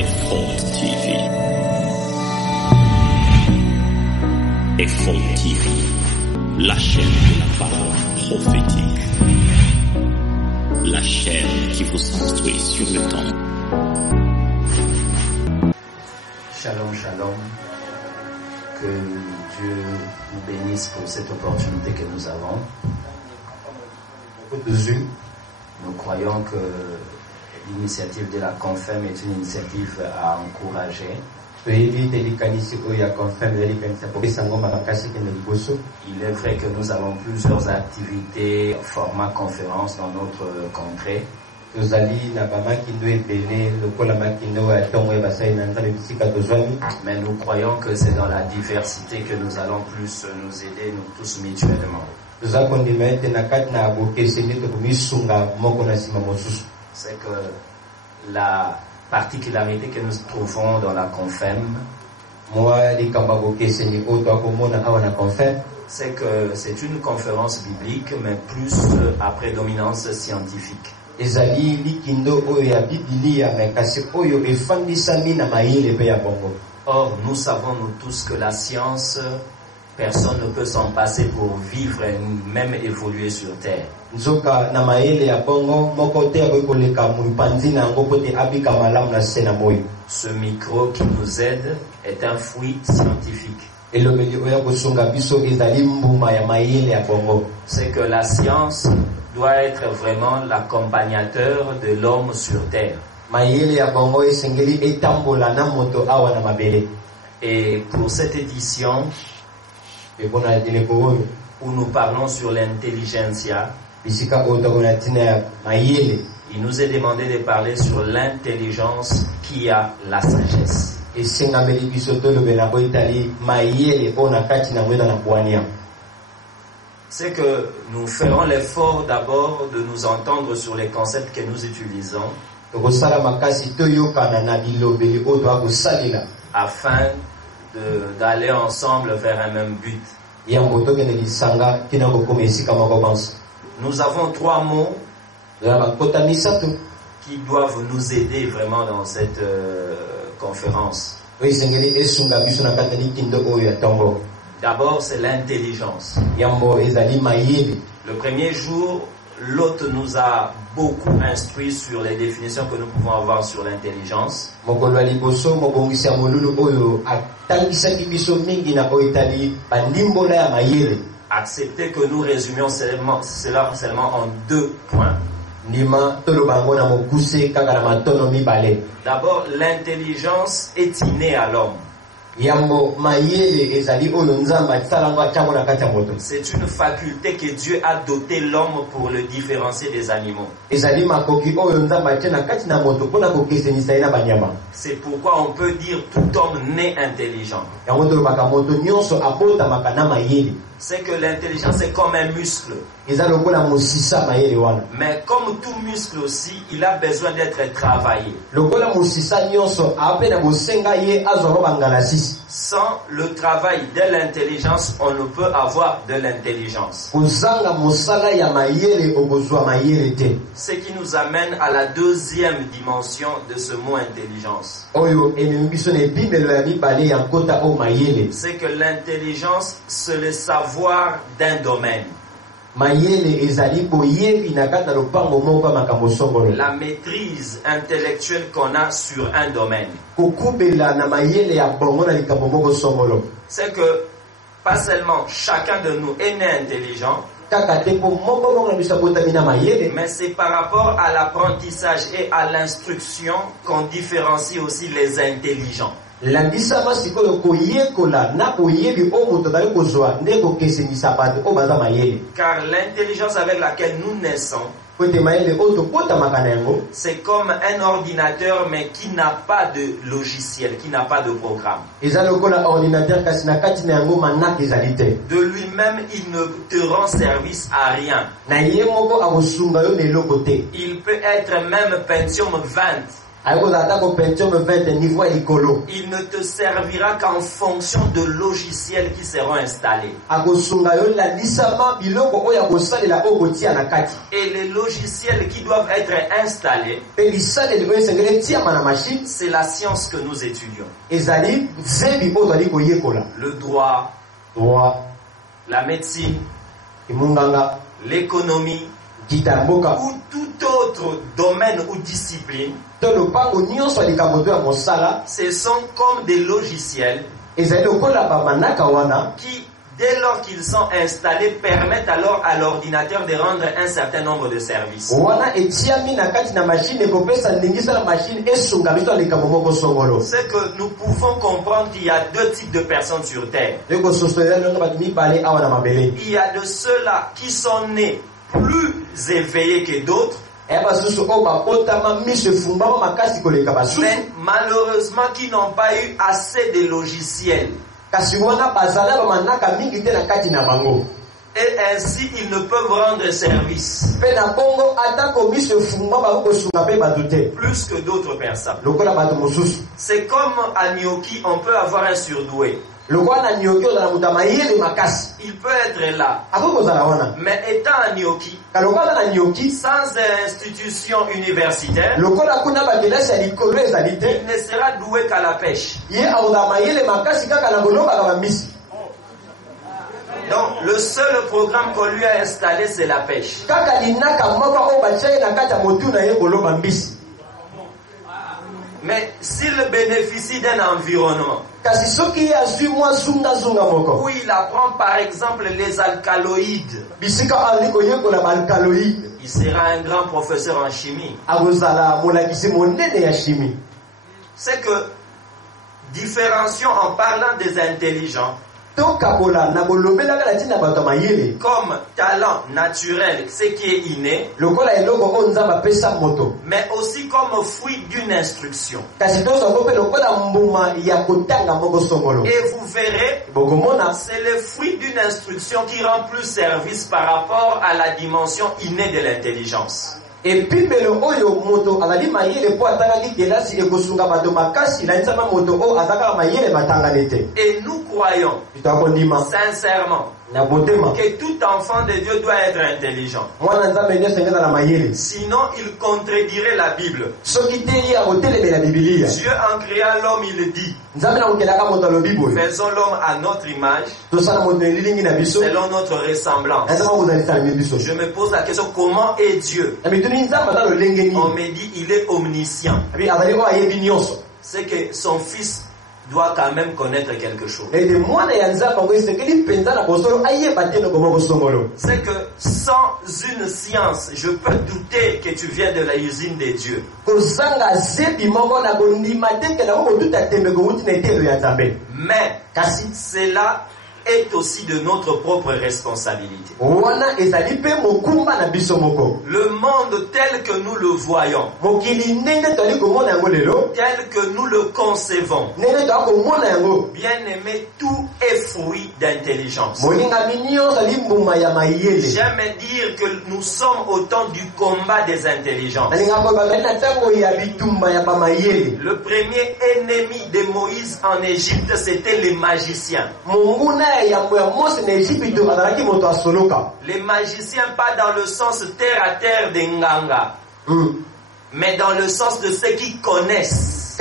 Effort TV. Effort TV, la chaîne de la parole prophétique. La chaîne qui vous instruit sur le temps. Shalom, shalom. Que Dieu nous bénisse pour cette opportunité que nous avons. Nous croyons que l'initiative de la Confem est une initiative à encourager. Il est vrai que nous avons plusieurs activités, formats, conférences dans notre contrée. Mais nous croyons que c'est dans la diversité que nous allons plus nous aider, nous tous mutuellement. C'est que la particularité que nous trouvons dans la Confem, c'est que c'est une conférence biblique, mais plus à prédominance scientifique. Or, nous savons nous tous que la science, personne ne peut s'en passer pour vivre et même évoluer sur Terre. Ce micro qui nous aide est un fruit scientifique. C'est que la science doit être vraiment l'accompagnateur de l'homme sur Terre. Et pour cette édition, où nous parlons sur l'intelligentsia, il nous est demandé de parler sur l'intelligence qui a la sagesse. C'est que nous ferons l'effort d'abord de nous entendre sur les concepts que nous utilisons afin d'aller ensemble vers un même but. Nous avons trois mots qui doivent nous aider vraiment dans cette conférence. D'abord, c'est l'intelligence. Le premier jour, l'hôte nous a beaucoup instruit sur les définitions que nous pouvons avoir sur l'intelligence. Acceptez que nous résumions cela seulement en 2 points. D'abord, l'intelligence est innée à l'homme. C'est une faculté que Dieu a doté l'homme pour le différencier des animaux. C'est pourquoi on peut dire tout homme né intelligent. C'est que l'intelligence est comme un muscle. Mais comme tout muscle aussi, il a besoin d'être travaillé. Sans le travail de l'intelligence, on ne peut avoir de l'intelligence. Ce qui nous amène à la deuxième dimension de ce mot intelligence. C'est que l'intelligence, c'est le savoir d'un domaine. La maîtrise intellectuelle qu'on a sur un domaine. C'est que pas seulement chacun de nous est né intelligent, mais c'est par rapport à l'apprentissage et à l'instruction qu'on différencie aussi les intelligents. Car l'intelligence avec laquelle nous naissons, c'est comme un ordinateur mais qui n'a pas de logiciel, qui n'a pas de programme. De lui-même, il ne te rend service à rien. Il peut être même Pentium 20. Il ne te servira qu'en fonction de logiciels qui seront installés. Et les logiciels qui doivent être installés, c'est la science que nous étudions. Le droit, la médecine, l'économie, ou tout autre domaine ou discipline, ce sont comme des logiciels qui, dès lors qu'ils sont installés, permettent alors à l'ordinateur de rendre un certain nombre de services. C'est que nous pouvons comprendre qu'il y a deux types de personnes sur Terre. Il y a de ceux-là qui sont nés plus éveillés que d'autres, mais malheureusement qui n'ont pas eu assez de logiciels. Et ainsi ils ne peuvent rendre service plus que d'autres personnes. C'est comme à Nyoki, on peut avoir un surdoué. Il peut être là, mais étant un Nyoki, sans institution universitaire, il ne sera doué qu'à la pêche. Donc le seul programme qu'on lui a installé, c'est la pêche. Mais s'il bénéficie d'un environnement où il apprend par exemple les alcaloïdes, il sera un grand professeur en chimie. C'est que différencions en parlant des intelligents comme talent naturel, ce qui est inné, mais aussi comme fruit d'une instruction. Et vous verrez, c'est le fruit d'une instruction qui rend plus service par rapport à la dimension innée de l'intelligence. Et nous croyons sincèrement que tout enfant de Dieu doit être intelligent. Sinon, il contredirait la Bible. Dieu en créant l'homme, il dit: faisons l'homme à notre image, selon notre ressemblance. Je me pose la question, comment est Dieu? On me dit, il est omniscient. C'est que son fils doit quand même connaître quelque chose. C'est que sans une science, je peux douter que tu viens de la usine de Dieu. Mais cela est aussi de notre propre responsabilité. Le monde tel que nous le voyons, tel que nous le concevons, bien aimé, tout est fruit d'intelligence. J'aime dire que nous sommes au temps du combat des intelligences. Le premier ennemi de Moïse en Égypte, c'était les magiciens. Les magiciens, pas dans le sens terre à terre des Nganga, mais dans le sens de ceux qui connaissent.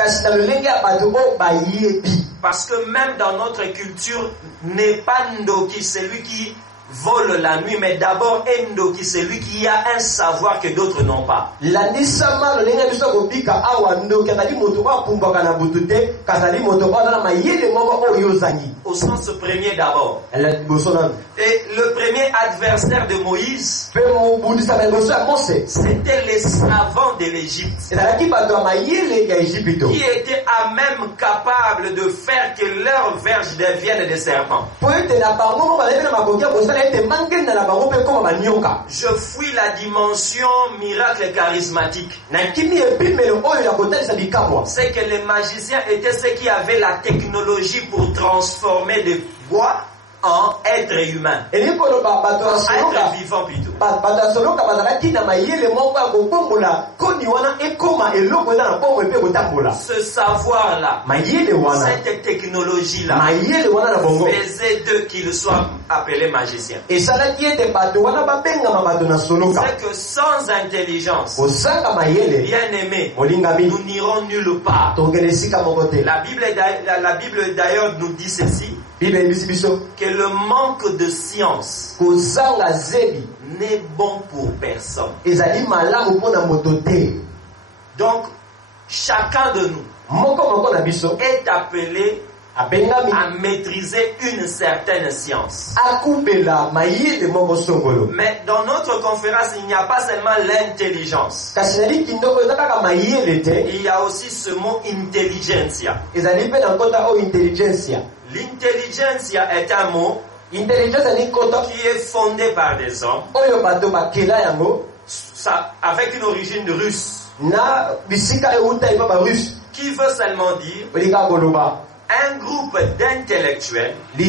Parce que même dans notre culture, n'est pas Ndoki celui qui vole la nuit, mais d'abord Ndoki celui qui a un savoir que d'autres n'ont pas. Au sens premier d'abord. Et le premier adversaire de Moïse, c'était les savants de l'Égypte, qui étaient à même capables de faire que leurs verges deviennent des serpents. Je fuis la dimension miracle charismatique. C'est que les magiciens étaient ceux qui avaient la technologie pour transformer des bois en être humain. En être vivant plutôt. Ce savoir-là, cette technologie-là, faisait d'eux qu'ils soient appelés magiciens. C'est que sans intelligence, bien aimé, nous n'irons nulle part. La Bible d'ailleurs nous dit ceci, que le manque de science n'est bon pour personne. Donc, chacun de nous est appelé à maîtriser une certaine science. Mais dans notre conférence, il n'y a pas seulement l'intelligence. Il y a aussi ce mot intelligentsia. L'intelligentsia est un mot qui est fondé par des hommes avec une origine russe, qui veut seulement dire un groupe d'intellectuels, un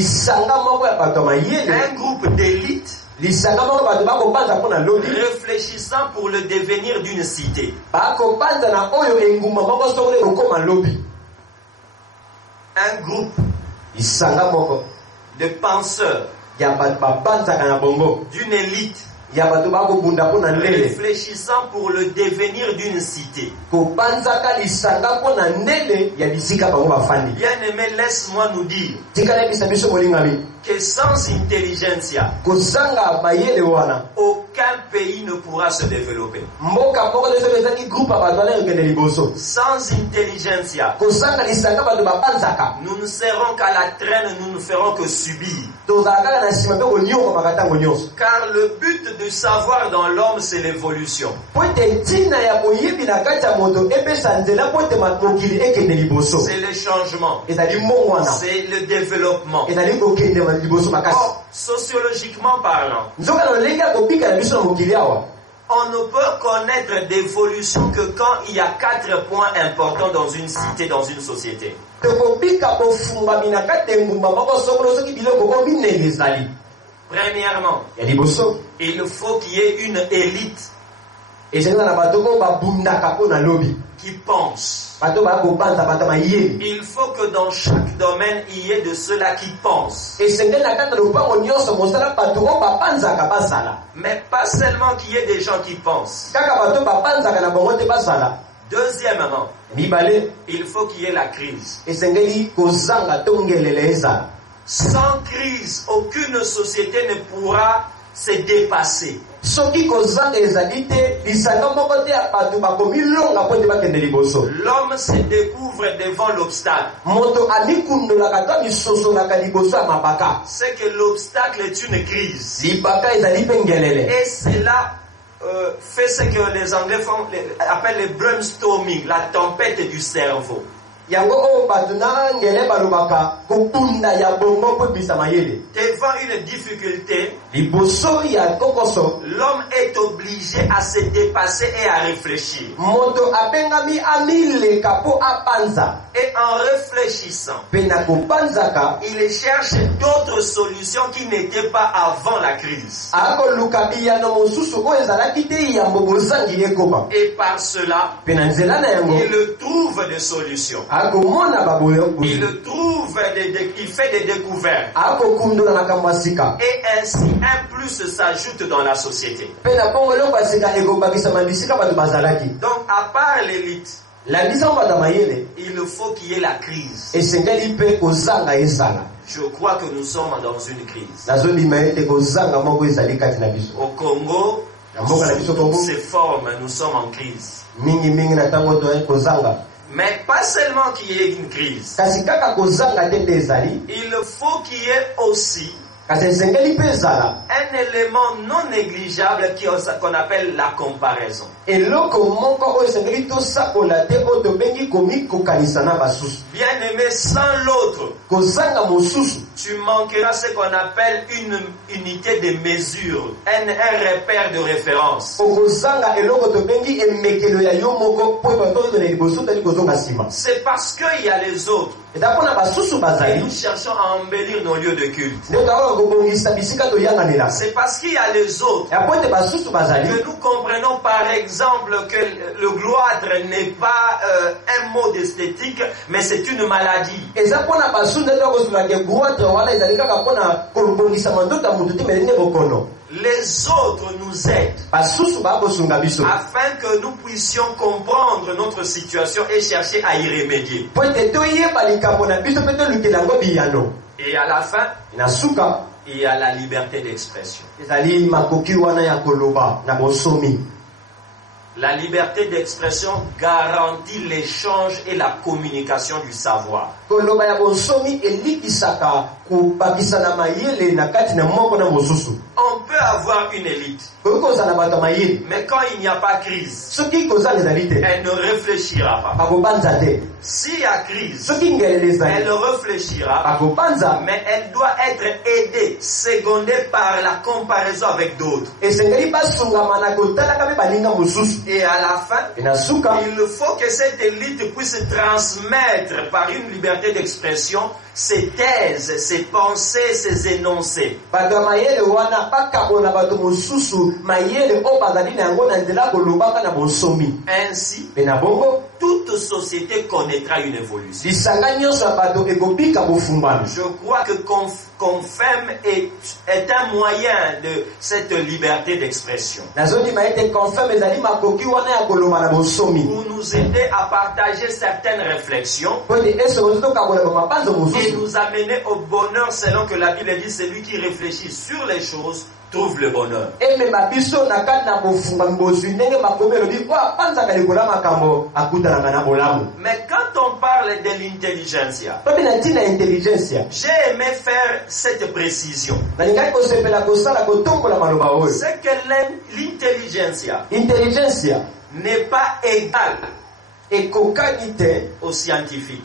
groupe d'élite réfléchissant pour le devenir d'une cité. Un groupe de penseurs d'une élite réfléchissant pour le devenir d'une cité. Bien aimé, laisse-moi nous dire que sans intelligentsia, aucun pays ne pourra se développer. Sans intelligentsia, nous ne serons qu'à la traîne, nous ne ferons que subir. Car le but du savoir dans l'homme, c'est l'évolution. C'est le changement. C'est le développement. Or, sociologiquement parlant, on ne peut connaître d'évolution que quand il y a 4 points importants dans une cité, dans une société. Premièrement, il faut qu'il y ait une élite qui pense. Il faut que dans chaque domaine, il y ait de ceux-là qui pensent. Mais pas seulement qu'il y ait des gens qui pensent. Deuxièmement, il faut qu'il y ait la crise. Sans crise, aucune société ne pourra se dépasser. L'homme se découvre devant l'obstacle. C'est que l'obstacle est une crise. Et cela fait ce que les Anglais appellent le brainstorming, la tempête du cerveau. Devant une difficulté, l'homme est obligé à se dépasser et à réfléchir. Et en réfléchissant, il cherche d'autres solutions qui n'étaient pas avant la crise. Et par cela, il trouve des solutions. Il fait des découvertes. Et ainsi, un plus s'ajoute dans la société. Donc, à part l'élite, il faut qu'il y ait la crise. Je crois que nous sommes dans une crise. Au Congo, sous toutes ses formes, nous sommes en crise. Mais pas seulement qu'il y ait une crise. Il faut qu'il y ait aussi un élément non négligeable qu'on appelle la comparaison. Bien-aimé, sans l'autre, tu manqueras ce qu'on appelle une unité de mesure, un repère de référence. C'est parce qu'il y a les autres et nous cherchons à embellir nos lieux de culte. C'est parce qu'il y a les autres que nous comprenons par exemple que le gloître n'est pas un mot d'esthétique, mais c'est une maladie. Les autres nous aident afin que nous puissions comprendre notre situation et chercher à y remédier. Et à la fin, il y a la liberté d'expression. La liberté d'expression garantit l'échange et la communication du savoir. On peut avoir une élite, mais quand il n'y a pas crise, elle ne réfléchira pas. S'il y a crise, elle réfléchira, mais elle doit être aidée, secondée par la comparaison avec d'autres. Et à la fin, il faut que cette élite puisse transmettre par une liberté d'expression ses thèses, ses pensées, ses énoncés. Ainsi, toute société connaîtra une évolution. Je crois que Confem est un moyen de cette liberté d'expression pour nous aider à partager certaines réflexions et nous amener au bonheur selon que la Bible dit celui qui réfléchit sur les choses trouve le bonheur. Mais quand on parle de l'intelligentsia, j'ai aimé faire cette précision. C'est que l'intelligentsia n'est pas égale au scientifique.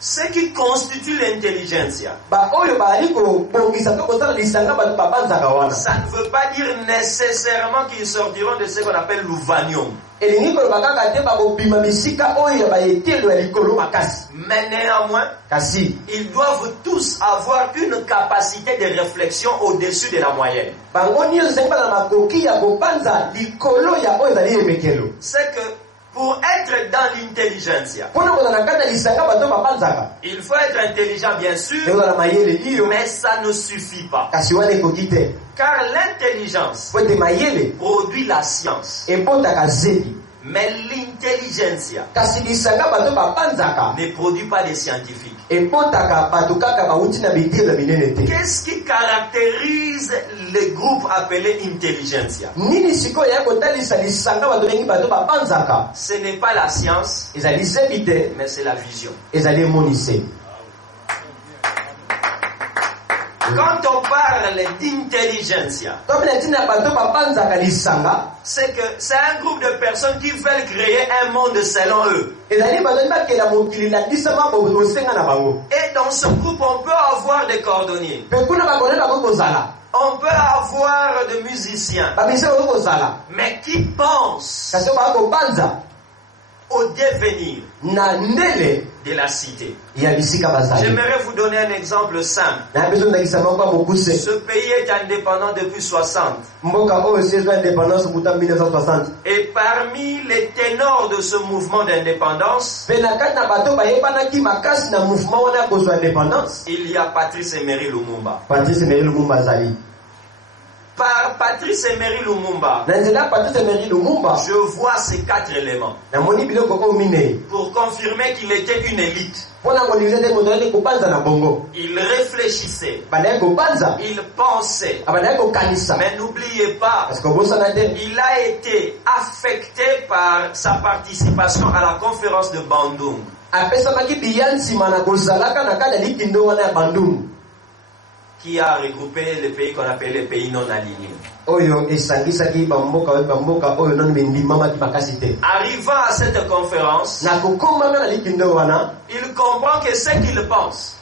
Ce qui constitue l'intelligentsia, ça ne veut pas dire nécessairement qu'ils sortiront de ce qu'on appelle l'ouvanium. Mais néanmoins, ils doivent tous avoir une capacité de réflexion au-dessus de la moyenne. C'est que pour être dans l'intelligentsia, il faut être intelligent bien sûr, mais ça ne suffit pas. Car l'intelligence produit la science. Mais l'intelligentsia ne produit pas des scientifiques. Qu'est-ce qui caractérise les groupes appelés intelligentsia? Ce n'est pas la science, mais c'est la vision. Quand on parle d'intelligentsia, c'est que c'est un groupe de personnes qui veulent créer un monde selon eux. Et dans ce groupe, on peut avoir des cordonniers. On peut avoir des musiciens. Mais qui pensent au devenir de la cité. J'aimerais vous donner un exemple simple. Ce pays est indépendant depuis 60. Et parmi les ténors de ce mouvement d'indépendance, il y a Patrice Emery Lumumba. Par Patrice Emery Lumumba, je je vois ces 4 éléments pour confirmer qu'il était une élite. Il réfléchissait, il pensait, mais n'oubliez pas, il a été affecté par sa participation à la conférence de Bandung, qui a regroupé les pays qu'on appelle les pays non alignés. Arrivant à cette conférence, il comprend que ce qu'il pense,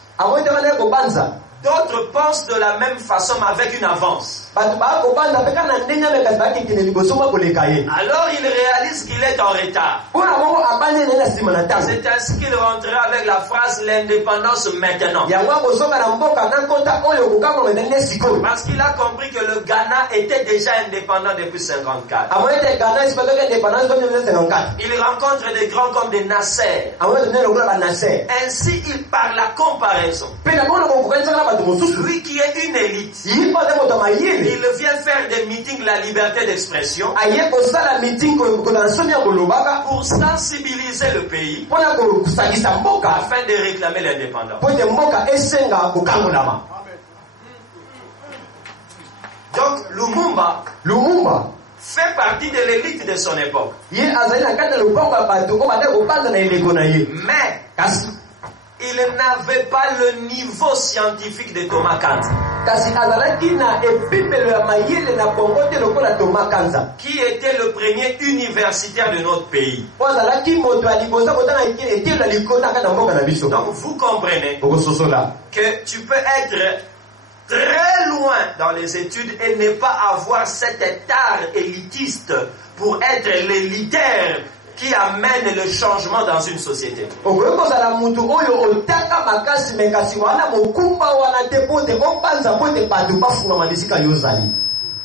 d'autres pensent de la même façon mais avec une avance. Alors il réalise qu'il est en retard. C'est ainsi qu'il rentrera avec la phrase l'indépendance maintenant. Parce qu'il a compris que le Ghana était déjà indépendant depuis 1954. Il rencontre des grands comme des Nasser. Ainsi il par la comparaison. Lui qui est une élite, il vient faire des meetings la liberté d'expression pour sensibiliser le pays afin de réclamer l'indépendance. Donc Lumumba fait partie de l'élite de son époque. Mais il n'avait pas le niveau scientifique de Thomas Kanza, qui était le premier universitaire de notre pays. Donc vous comprenez que tu peux être très loin dans les études et ne pas avoir cet état élitiste pour être l'élitaire qui amène le changement dans une société.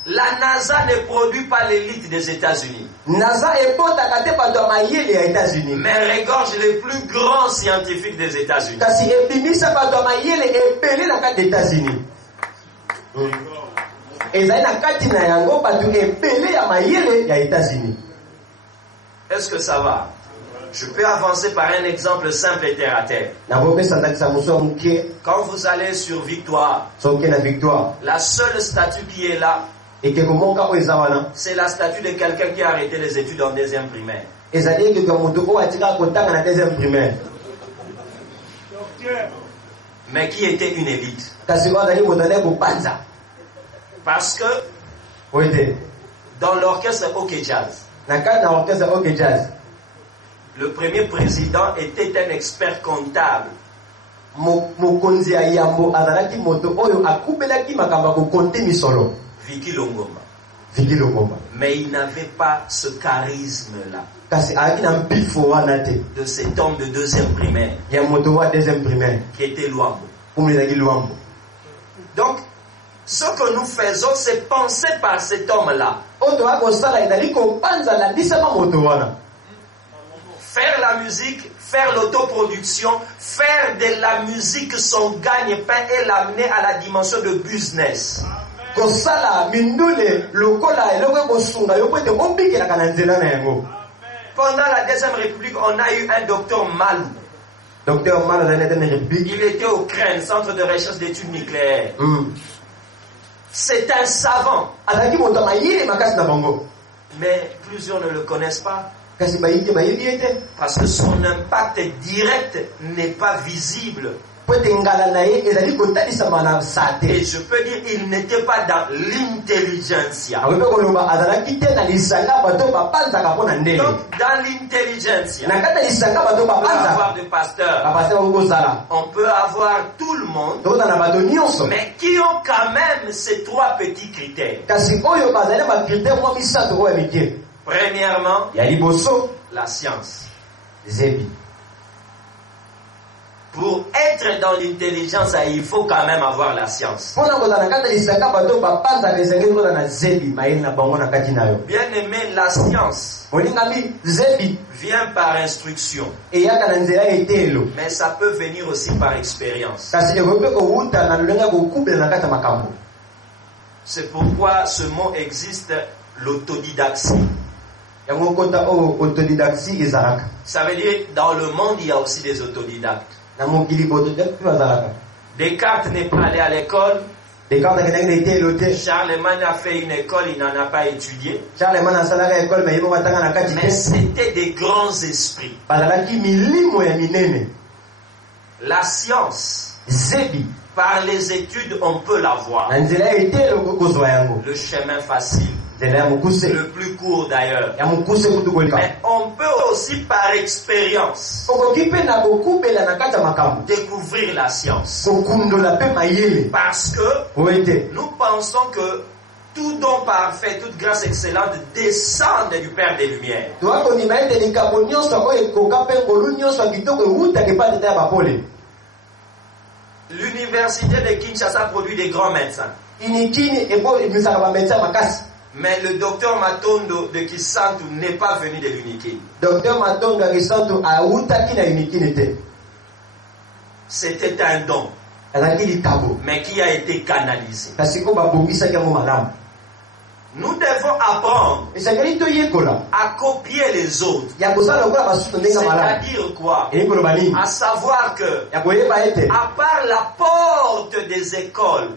La NASA ne produit pas l'élite des États-Unis, mais regorge les plus grands scientifiques des États-Unis. Est-ce que ça va? Je peux avancer par un exemple simple et terre à terre. Quand vous allez sur Victoire, la seule statue qui est là, c'est la statue de quelqu'un qui a arrêté les études en 2e primaire. Mais qui était une élite. Parce que dans l'orchestre OK Jazz, le premier président était un expert comptable. Vicky Longomba. Mais il n'avait pas ce charisme-là de cet homme de 2e primaire qui était Luambo. Donc, ce que nous faisons, c'est penser par cet homme-là. Faire la musique, faire l'autoproduction, faire de la musique son gagne-pain et l'amener à la dimension de business. Pendant la Deuxième République, on a eu un docteur Malou. Il était au CREN, Centre de recherche d'études nucléaires. C'est un savant. Mais plusieurs ne le connaissent pas. Parce que son impact direct n'est pas visible. Et je peux dire, il n'était pas dans l'intelligentsia. Donc, dans l'intelligentsia, on peut avoir des pasteurs, on peut avoir tout le monde, mais qui ont quand même ces 3 petits critères. Premièrement, la science. Pour être dans l'intelligence, il faut quand même avoir la science. Bien aimé, la science vient par instruction. Mais ça peut venir aussi par expérience. C'est pourquoi ce mot existe, l'autodidaxie. Ça veut dire, dans le monde, il y a aussi des autodidactes. Descartes n'est pas allé à l'école. Charlemagne a fait une école, il n'en a pas étudié. Mais c'était des grands esprits. La science, par les études, on peut l'avoir. Le chemin facile. Le plus court d'ailleurs. Mais on peut aussi par expérience découvrir la science. Parce que nous pensons que tout don parfait, toute grâce excellente descendent du Père des Lumières. L'université de Kinshasa produit des grands médecins. Mais le docteur Matondo de Kisantu n'est pas venu de l'Unikini. C'était un don, mais qui a été canalisé. Nous devons apprendre à copier les autres. C'est-à-dire quoi? À savoir que, à part la porte des écoles,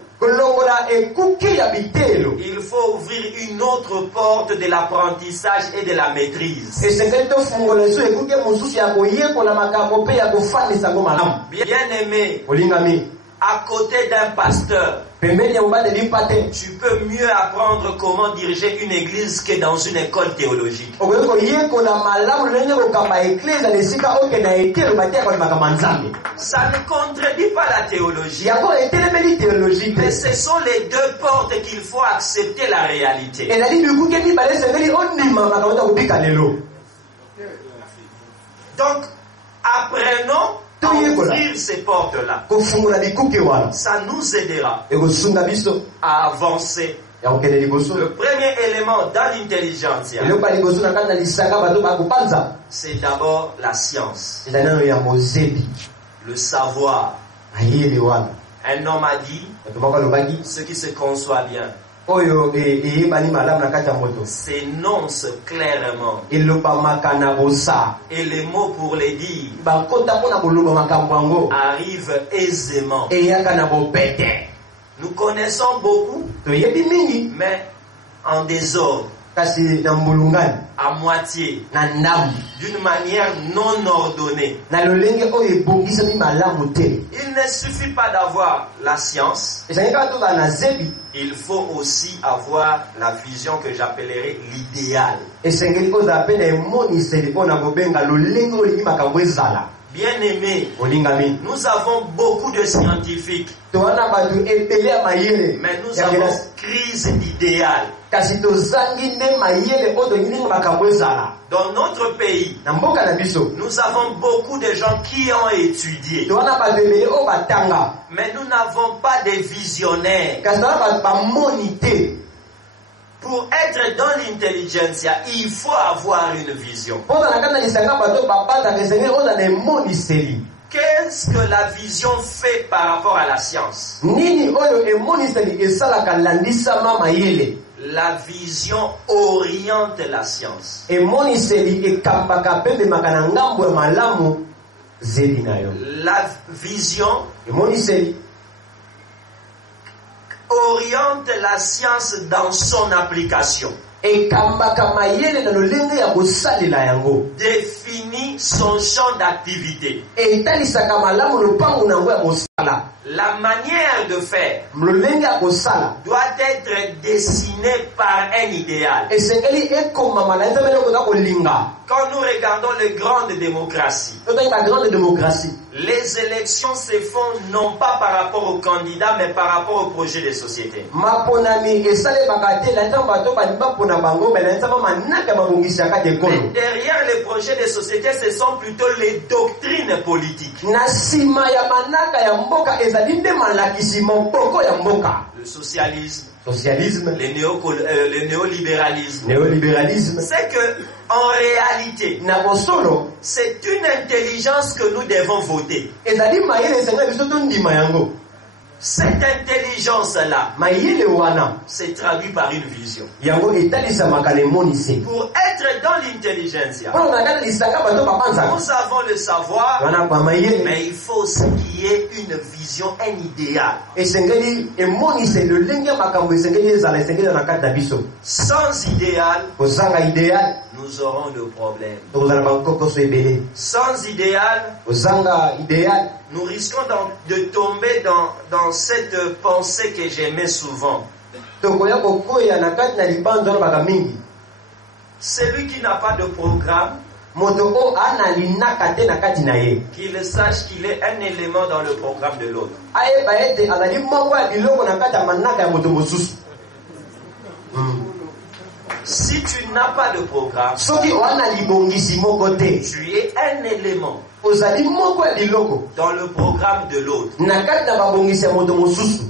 il faut ouvrir une autre porte de l'apprentissage et de la maîtrise. Bien aimé, à côté d'un pasteur, tu peux mieux apprendre comment diriger une église que dans une école théologique. Ça ne contredit pas la théologie. Mais ce sont les deux portes qu'il faut accepter la réalité. Donc, apprenons à ouvrir ces portes-là. Ça nous aidera à avancer. Le premier élément dans l'intelligence, c'est d'abord la science, le savoir. Un homme a dit, ce qui se conçoit bien s'énonce clairement, et les mots pour les dire arrivent aisément. Nous connaissons beaucoup, mais en désordre, à moitié, d'une manière non ordonnée. Il ne suffit pas d'avoir la science, il faut aussi avoir la vision que j'appellerai l'idéal. Bien aimé, nous avons beaucoup de scientifiques, mais nous avons crise d'idéal. Dans notre pays, nous avons beaucoup de gens qui ont étudié, mais nous n'avons pas de visionnaires. Pour être dans l'intelligentsia, il faut avoir une vision. Qu'est-ce que la vision fait par rapport à la science? La vision oriente la science. La vision oriente la science dans son application. Définit son champ d'activité. La manière de faire doit être dessinée par un idéal. Quand nous regardons les grandes démocraties, les élections se font non pas par rapport aux candidats, mais par rapport au projet de société. Mais derrière les projets de société, ce sont plutôt les doctrines politiques. Le socialisme, le néolibéralisme. C'est que, en réalité, c'est une intelligence que nous devons voter. Cette intelligence-là mayele wana s'est traduite par une vision. yango etalisamaka na emonisi. Pour être dans l'intelligence, Mpona na kati lisanga bato bapanzaka nous avons le savoir, wana kwa mayele mais il faut aussi qu'il y ait une vision, un idéal. esengeli emonisi lolenge ya makambo esengeli ezala na kati na biso. Sans idéal, kozanga ideal nous aurons de problèmes. tokozala bankokoso ebele. Sans idéal, kozanga ideal nous risquons de tomber dans cette pensée que j'aimais souvent. tokoya kokoya na kati na libanzo na baka mingi. Celui qui n'a pas de programme, moto o ana linaka te na kati na ye qu'il sache qu'il est un élément dans le programme de l'autre. ayeba ete azali moko ya biloko na kati ya manaka ya moto mosusu. Si tu n'as pas de programme, soki oana libongisi moko te tu es un élément ozali moko ya biloko dans le programme de l'autre. na kati na babongisi ya moto mosusu.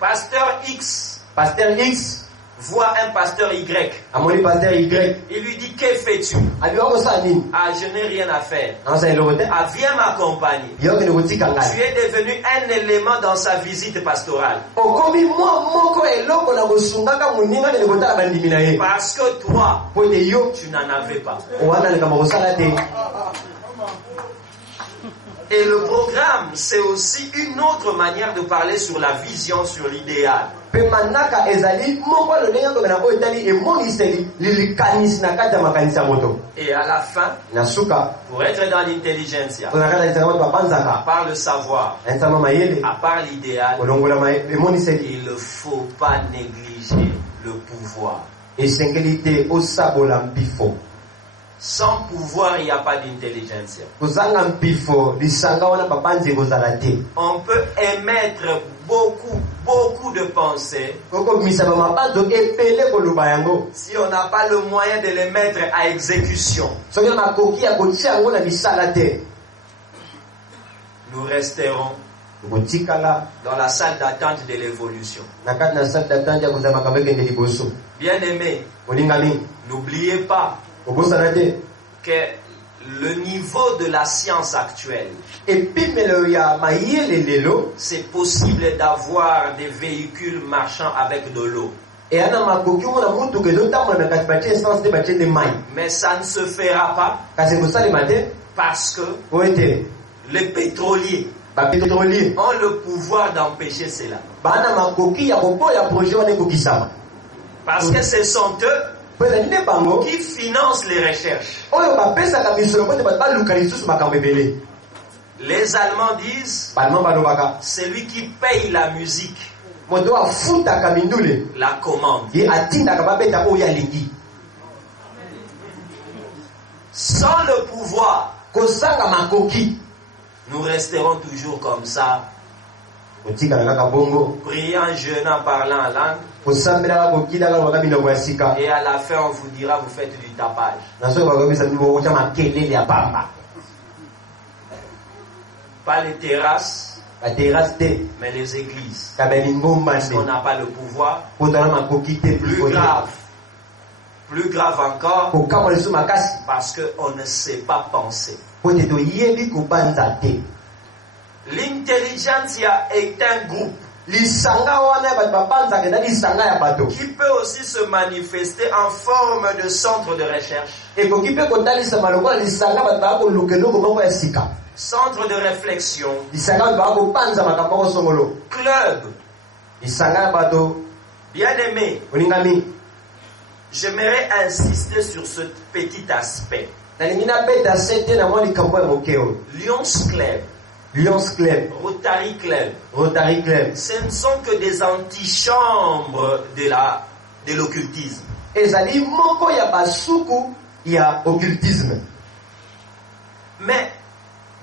Pasteur X Pasteur X voit un pasteur Y. amoni pasteur Y Il lui dit, que fais-tu? aliwa kosala nini Ah, je n'ai rien à faire. anasala eloko te Ah, viens m'accompagner. yokende kotika Tu ngai es devenu un élément dans sa visite pastorale. okomi mwa moko ya eloko na kosungaka moninga kende kotala bandimi na ye Parce que toi, po ete yo tu n'en avais pas. owana likambo kosala te. Et le programme, c'est aussi une autre manière de parler sur la vision, sur l'idéal. mpe manaka ezali moko lolenge komena oyo etali emoniseli lilikanisi na kati ya makanisi ya moto. Et à la fin, na suka pour être dans l'intelligentsia, na kati ya lisanga bato à bapanzaka part le savoir, na nsama mayele à part l'idéal, kolongola emoniseli il ne faut pas négliger le pouvoir. esengeli te osabola mpifo. Sans pouvoir, il n'y a pas d'intelligentsia. kozanga mpifo lisanga wana bapanzi ekozala te. On peut émettre beaucoup de pensées. okomisa bamabanzo epele koloba yango Si on n'a pas le moyen de les mettre à exécution, soki makoki ya kotia yango na misala te nous resterons kotikala dans la salle d'attente de l'évolution. na kati na sale datandi ya kozala makambo ekende liboso. Bien aimé, olingami n'oubliez pas okosala te que le niveau de la science actuelle, epimelo ya mayele lelo c'est possible d'avoir des véhicules marchant avec de l'eau. eyana makoki omona mutuka ezotambola na kati batie essence te batie nde mai Mais ça ne se fera pas kasi ekosalema te parce que po ete les pétroliers bapétrolier ont le pouvoir d'empêcher cela. bana makoki ya koboya projet wana ekokisama Parce que ce sont eux po ezali nde bango qui financent les recherches. oyo bapesaka misolo po ete bato baluka lisusu makambo ebele. Les Allemands disent, balema balobaka celui qui paye la musique moto afutaka mindule la commande. ye atindaka babeta oyo alingi. Sans le pouvoir, kosanga makoki nous resterons toujours comme ça, kotikala kaka bongo priant, jeûnant, parlant en langue, kosambelaka kokilaka baka biloko ya sika et à la fin on vous dira vous faites du tapage. na soki bakobisa bokotya makelele ya pamba Pas les terrasses, baterase te mais les églises. ka balingomba Parce qu'on nde n'a pas le pouvoir. kozala makoki te Plus grave encore, kokamwa lisusu makasi parce qu'on ne sait pas penser. po ete toyebi kobanza te. L'intelligentsia est un groupe lisanga wana ya bato babanzaka eza lisanga ya bato qui peut aussi se manifester en forme de centre de recherche, ekoki mpe kotalisama lokola lisanga bato baka koluka eloko moko ya sika, centre de réflexion, lisanga bato baka kobanza makambo moko songolo, club. lisanga ya bato. Bien aimé, olingami j'aimerais insister sur ce petit aspect. nalingi nabeta se te na mwa likambo ya moke oyo. Lions Club, Lions Club, Rotary Club, Rotary Club ce ne sont que des antichambres de l'occultisme. ezali moko ya basuku ya occultisme, Mais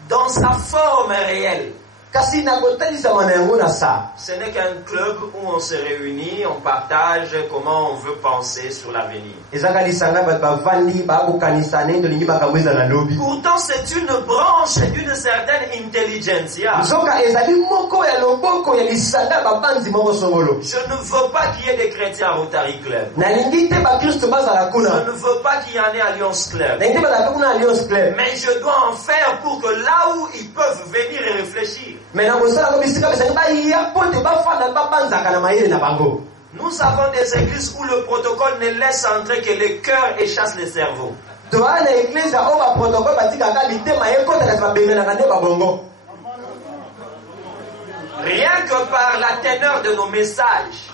dans sa forme réelle, kasi na kotalisama na yango na sa ce n'est qu'un club où on se réunit, on partage comment on veut penser sur l'avenir. ezaka lisanga bato bavandi bakokanisa nde tolingi makambo ezala lobi. Pourtant, c'est une branche d'une certaine intelligentsia. nzoka ezali moko ya loboko ya lisanga babanzi moko songolo. Je ne veux pas qu'il y ait des chrétiens à Rotary Club. nalingi te bakristo bazala Je kuna, ne veux pas qu'il y en ait à Lions Club. nalingi te bazala pe kuna na Lions Club, Mais je dois en faire pour que là où ils peuvent venir et réfléchir, Nous avons des églises où le protocole ne laisse entrer que le cœur et chasse le cerveau. Rien que par la teneur de nos messages,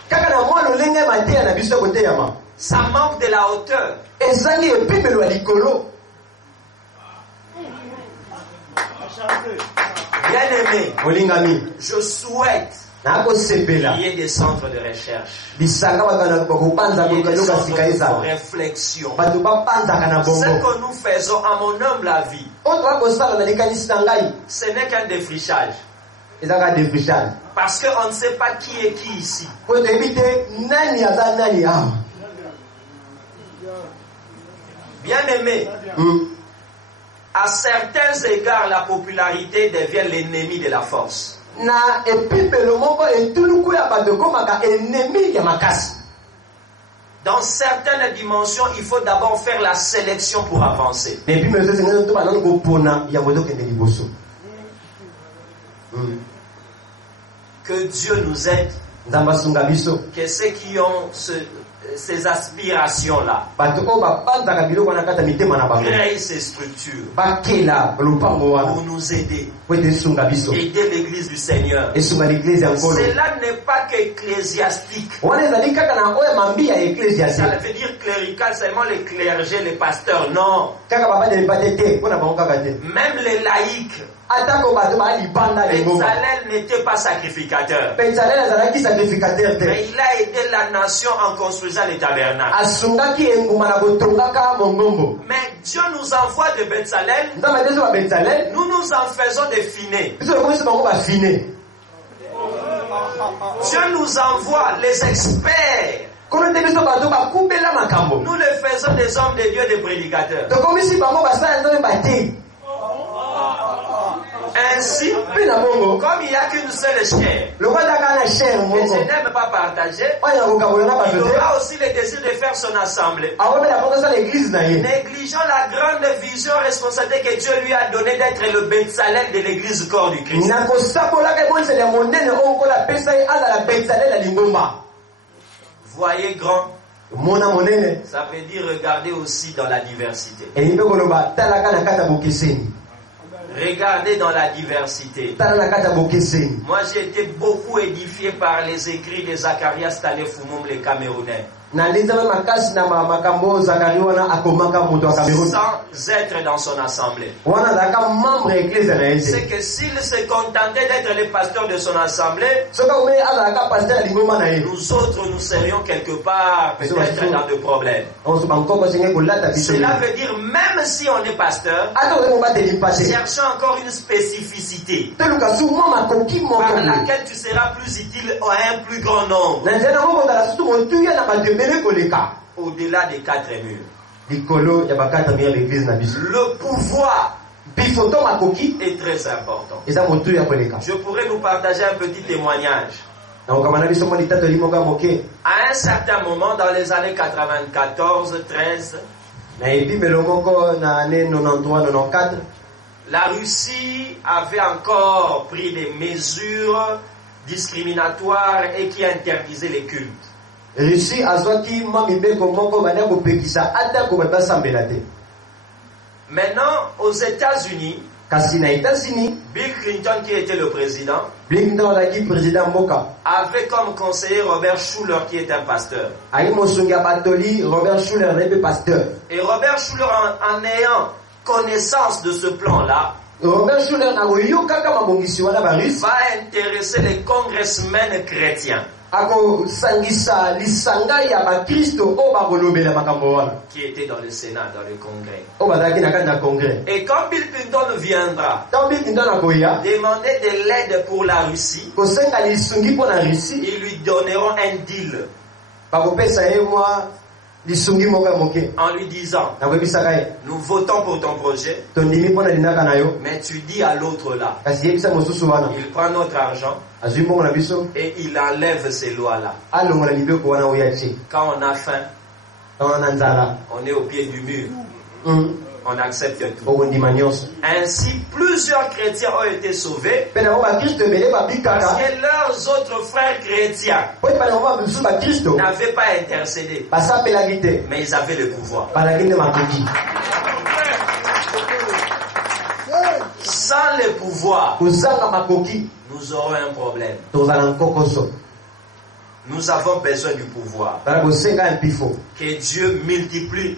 ça manque de la hauteur. Bien aimé, je souhaite qu'il y ait des centres de recherche, des centres de réflexion. Ce que nous faisons, à mon humble avis, ce n'est qu'un défrichage. Parce qu'on ne sait pas qui est qui ici. Bien aimé, à certains égards, la popularité devient l'ennemi de la force. Dans certaines dimensions, il faut d'abord faire la sélection pour avancer. Que Dieu nous aide, que ceux qui ont ces aspirations-là créent ces structures pour nous aider, aider l'église du Seigneur. Cela n'est pas qu'ecclésiastique. Ça veut dire clérical, seulement les clergés, les pasteurs, non. Même les laïcs. Bezalel n'était pas sacrificateur, mais il a aidé la nation en construisant les tabernacles. Mais Dieu nous envoie de Bezalel, nous nous en faisons des finés. Dieu nous envoie les experts, nous les faisons des hommes de Dieu, des prédicateurs. Ainsi, comme il n'y a qu'une seule chair, que je n'aime pas partager, il aura aussi le désir de faire son assemblée. Négligeons la grande vision responsabilité que Dieu lui a donnée d'être le Bezalel de l'église corps du Christ. Voyez grand, ça veut dire regarder aussi dans la diversité. Regardez dans la diversité. Moi j'ai été beaucoup édifié par les écrits de Zacharias Tane Foumoum, les Camerounais. Sans être dans son assemblée. C'est que s'il se contentait d'être le pasteur de son assemblée, nous autres nous serions quelque part peut-être dans de problèmes. Cela veut dire même si on est pasteur, cherchons encore une spécificité par laquelle tu seras plus utile à un plus grand nombre. Au-delà des 4 murs. Le pouvoir est très important. Je pourrais nous partager un petit témoignage. À un certain moment, dans les années 94-13, la Russie avait encore pris des mesures discriminatoires et qui interdisaient les cultes. Maintenant, aux États-Unis, Bill Clinton, qui était le président, avait comme conseiller Robert Schuller, qui est un pasteur. Et Robert Schuller, en ayant connaissance de ce plan-là, va intéresser les congressmen chrétiens qui étaient dans le Sénat, dans le Congrès. Et quand Bill Clinton viendra demander de l'aide pour la Russie, ils lui donneront un deal en lui disant, nous votons pour ton projet, mais tu dis à l'autre là, il prend notre argent et il enlève ces lois-là. Quand on a faim, on est au pied du mur. On accepte tout. okondima nyonso. Ainsi, plusieurs chrétiens ont été sauvés Mpe nango bakristo ebele parce babikaka que leurs autres frères chrétiens po ete banango mosusu bakristo n'avaient pas intercédé, basapelaki te mais ils avaient le pouvoir. bazalaki nde makoki. Sans le pouvoir, kozanga makoki nous aurons un problème. tozala nkokoso. Nous avons besoin du pouvoir. Bala kosenga mpifo. Que Dieu multiplie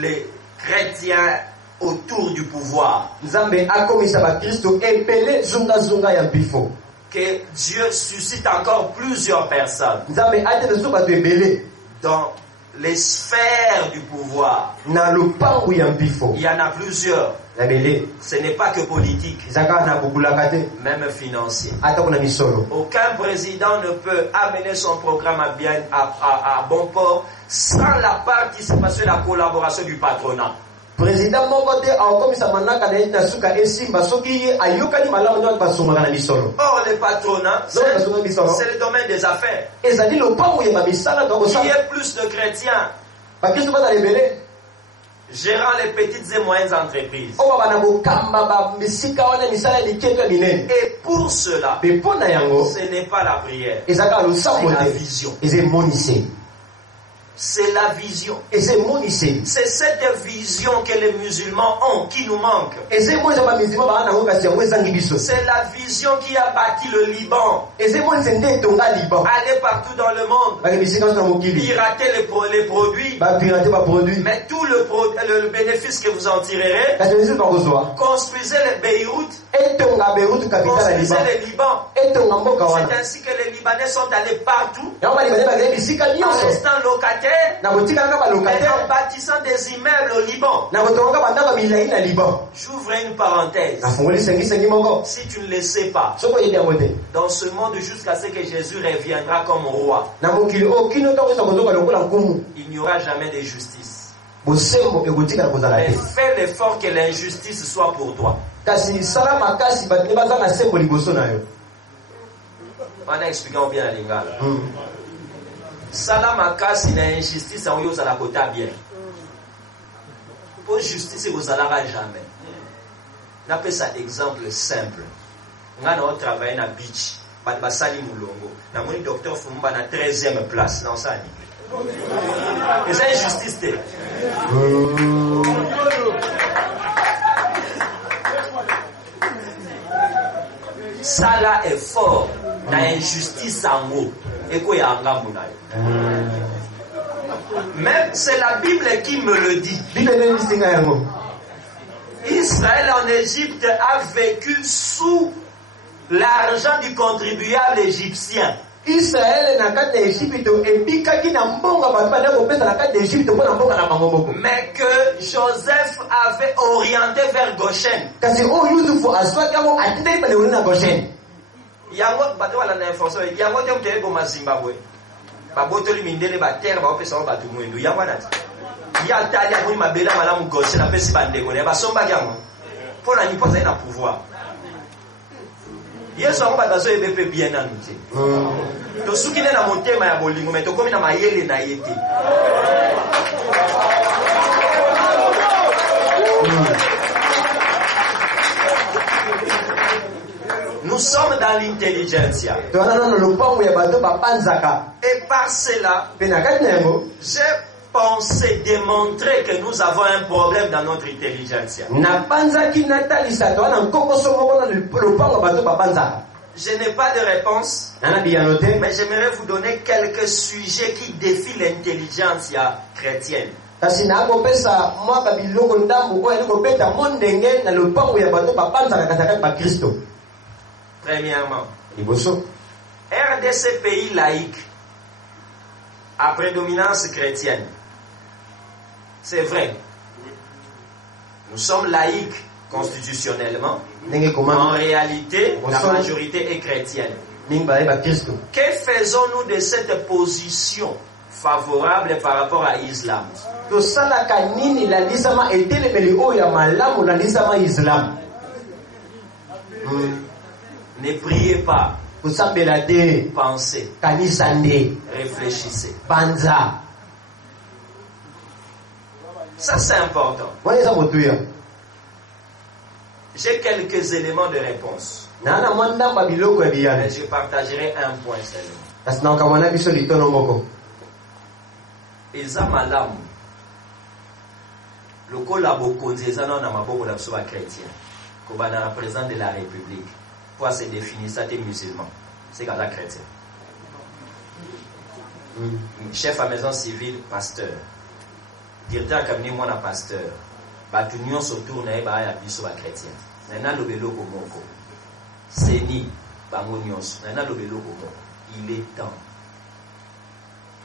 les chrétiens autour du pouvoir. Nzambe akomisa bakristo ebele zungazunga ya mpifo. Que Dieu suscite encore plusieurs personnes Nzambe atelesa bato ebele dans les sphères du pouvoir. na lopangu ya mpifo. Il y en a plusieurs. Ya bele Ce n'est pas que politique, ezaka na kokulaka te même financier. ata kuna misolo. Aucun président ne peut amener son programme à bon port sans la participation et la collaboration du patronat. Président moko te akomisa manaka na ye na suka esimba soki ye ayokani malamu nde bato basungaka na misolo. Or, le patronat, c'est le domaine des affaires. ezali lopangu ya bamisala to Il y kosala a plus de chrétiens bakristo bazala ebele gérant les petites et moyennes entreprises. oyo bana kokamba bamisika wana misala ya mike to ya minene. Et pour cela, mpe mpo na yango ce n'est pas la prière, ezalaka losambo c'est la te vision. eza emonise. C'est la vision. eza emonise. C'est cette vision que les musulmans ont qui nous manque. eza emonise bamizima baa nango kasi yango ezangi biso. C'est la vision qui a bâti le Liban. eza emonise nde etonga liban Aller partout dans le monde, bake bisika nyonso na mokili pirater les produits, bapirate baproduit mais tout le bénéfice que vous en tirerez, kasi misusu bakozwa construisez les Beyrouth, etonga Beyrouth capitale ya construisez liban les Liban. etonga mboka wana. C'est ainsi que les Libanais sont allés partout, yango balibane bakei bisika en nyonso restant locataires, na kotikalaka mais balokataire en bâtissant des immeubles au Liban. na kotongaka bandako milai na liban. J'ouvre une parenthèse. nafungoli sengisengi moko Si tu ne le sais pas, soki oyebi yango te dans ce monde jusqu'à ce que Jésus reviendra comme roi, na mokili oyo kino ntango esa kozoka lokola nkumu il n'y aura jamais de justice. bosembo ekotikala kozala Mais te. fais l'effort que l'injustice soit pour toi. kasi sala makasi bato nde baza na sembo liboso na yo. On a expliqué bien la lingala. Sala makasi na injustice en yo zala kota bien. Pour justice vous allera jamais. Na pesa exemple simple. Nga na travailler na beach, bat basali mulongo. Na moni docteur Fumba na 13e place na osani. C'est injustice te. Sala effort na injustice ango eko ya ngambu na yo. Même c'est la Bible qui me le dit. bible nde lisinga yango. Israël en Égypte a vécu sous l'argent du contribuable égyptien. Israele na kati ya Ejipito ebikaki na mbongo bato bana kopesa na kati ya Ejipito mpo na mboka na bango moko. Mais que Joseph avait orienté vers Goshen. kasi oyo Yusufu azwaki yango atindaki balewoli na Goshen. Yango bato wala na information yango te muteye boma Zimbabwe. Babotoli mindele ba terre ba opesa ba batu mwendu yango nati. Ya tali yango mabela malamu Goshen apesi bandeko ne basomba yango. Pour na niposa ina pouvoir. Yesu yango bato azoyebe bien nanu te. Tosuki nde na motema ya bolingo me tokomi na mayele na ye te. Nous sommes dans l'intelligentsia. towana nano lopango ya bato bapanzaka. Et par cela, mpe na kati na yango j'ai pensé démontrer que nous avons un problème dans notre intelligentsia. napanzaki natalisa towana nkokoso moko na lopango ya bato bapanzaka. Je n'ai pas de réponse, nana biyano te mais j'aimerais vous donner quelques sujets qui défient l'intelligentsia chrétienne. kasi nakopesa mwa babiloko ndambu oyo ali kobeta mo ndenge na lopango ya bato bapanzaka kati na kati bakristo. Premièrement, liboso RDC pays laïque à prédominance chrétienne. C'est vrai. Nous sommes laïcs constitutionnellement. ndenge En komama réalité, la majorité est chrétienne. mingi bazali bakristo. Que faisons-nous de cette position favorable par rapport à l'islam? tosalaka nini lalisama etelemeli oyo ya malamu lalisama islam. Ne priez pas, kosambela te pensez, kanisa nde réfléchissez. banza. Ça, c'est important. J'ai quelques éléments de réponse. Mais je partagerai un point seulement. Eza malamu. Le collabo eza na maboko na biso ba chrétien. Ko bana président de la République. Pour se définir ça t'es musulman. C'est quand la chrétien. Chef à maison civile, pasteur. Directeur cabinet moi na pasteur. Ba union se tourne ba ya biso ba chrétien. Na lobelo ko moko. Seni ba ngonyos. Na lobelo ko moko. Il est temps.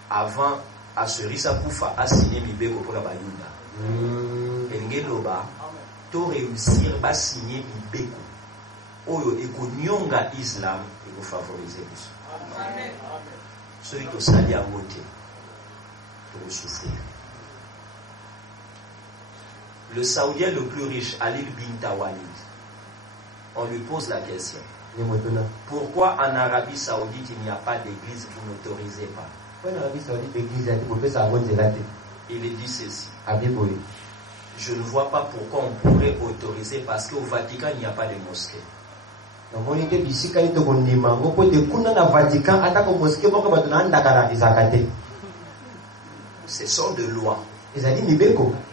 Avant à ce risa kufa a signé mibeko pour la bayuda. Engeloba to réussir ba signer mibeko. Oyo ekonyonga Islam et vous favoriser biso. Amen. Celui qui sali à côté pour souffrir. Le Saoudien le plus riche, Ali bin Tawalid, on lui pose la question. Pourquoi en Arabie Saoudite il n'y a pas d'église, vous n'autorisez pas? Il dit ceci. Je ne vois pas pourquoi on pourrait autoriser parce qu'au Vatican il n'y a pas de mosquée. Ce sont de lois.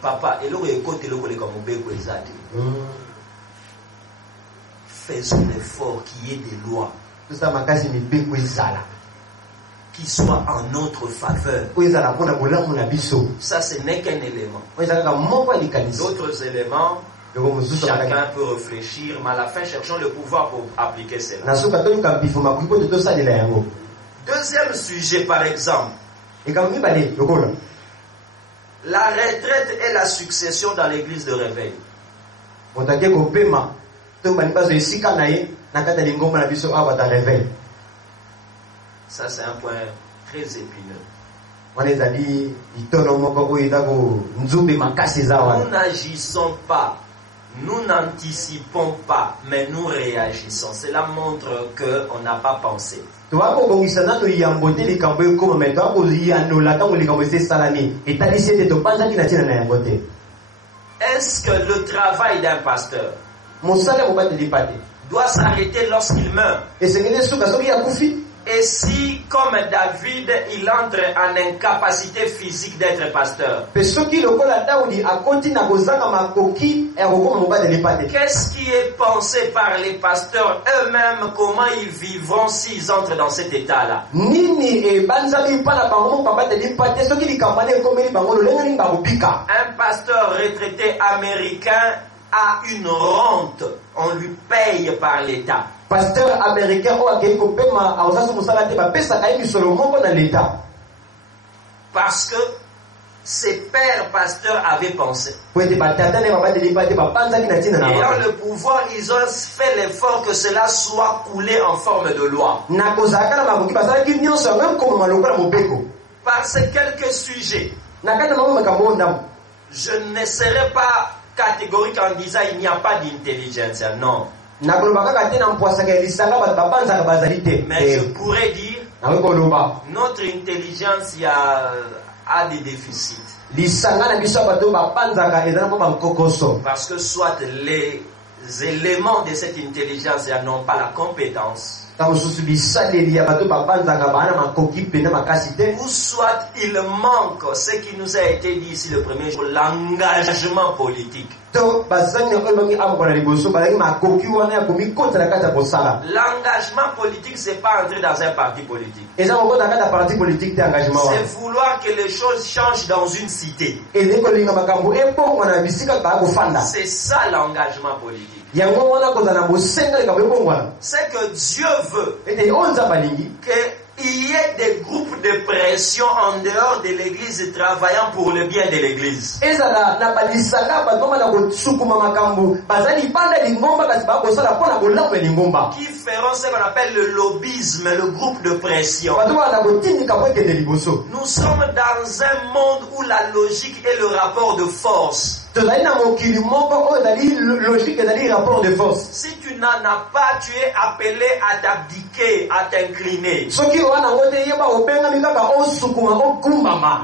Papa, faisons l'effort qu'il y ait des lois qui soient en notre faveur. Ça, ce n'est qu'un élément. D'autres éléments, chacun peut réfléchir, mais à la fin, cherchons le pouvoir pour appliquer cela. Deuxième sujet, par exemple. La retraite et la succession dans l'église de réveil. Ça, c'est un point très épineux. Nous n'agissons pas, nous n'anticipons pas, mais nous réagissons. Cela montre qu'on n'a pas pensé. Est-ce que le travail d'un pasteur doit s'arrêter lorsqu'il meurt? Et si, comme David, il entre en incapacité physique d'être pasteur, qu'est-ce qui est pensé par les pasteurs eux-mêmes? Comment ils vivront s'ils entrent dans cet état-là? Un pasteur retraité américain a une rente, on lui paye par l'État. Pasteur américain parce que ses pères pasteurs avaient pensé. Ayant le pouvoir, ils ont fait l'effort que cela soit coulé en forme de loi. Par ces quelques sujets, je ne serai pas catégorique en disant il n'y a pas d'intelligence. Non. Mais je pourrais dire notre intelligence a des déficits. Parce que soit les éléments de cette intelligence n'ont pas la compétence, ou soit il manque ce qui nous a été dit ici le premier jour, l'engagement politique. L'engagement politique, c'est pas entrer dans un parti politique. C'est vouloir que les choses changent dans une cité. C'est ça l'engagement politique. C'est que Dieu veut qu'il y ait des groupes de pression en dehors de l'église travaillant pour le bien de l'église. Qui feront ce qu'on appelle le lobbyisme, le groupe de pression. Nous sommes dans un monde où la logique est le rapport de force. Si tu n'en as pas, tu es appelé à t'abdiquer, à t'incliner.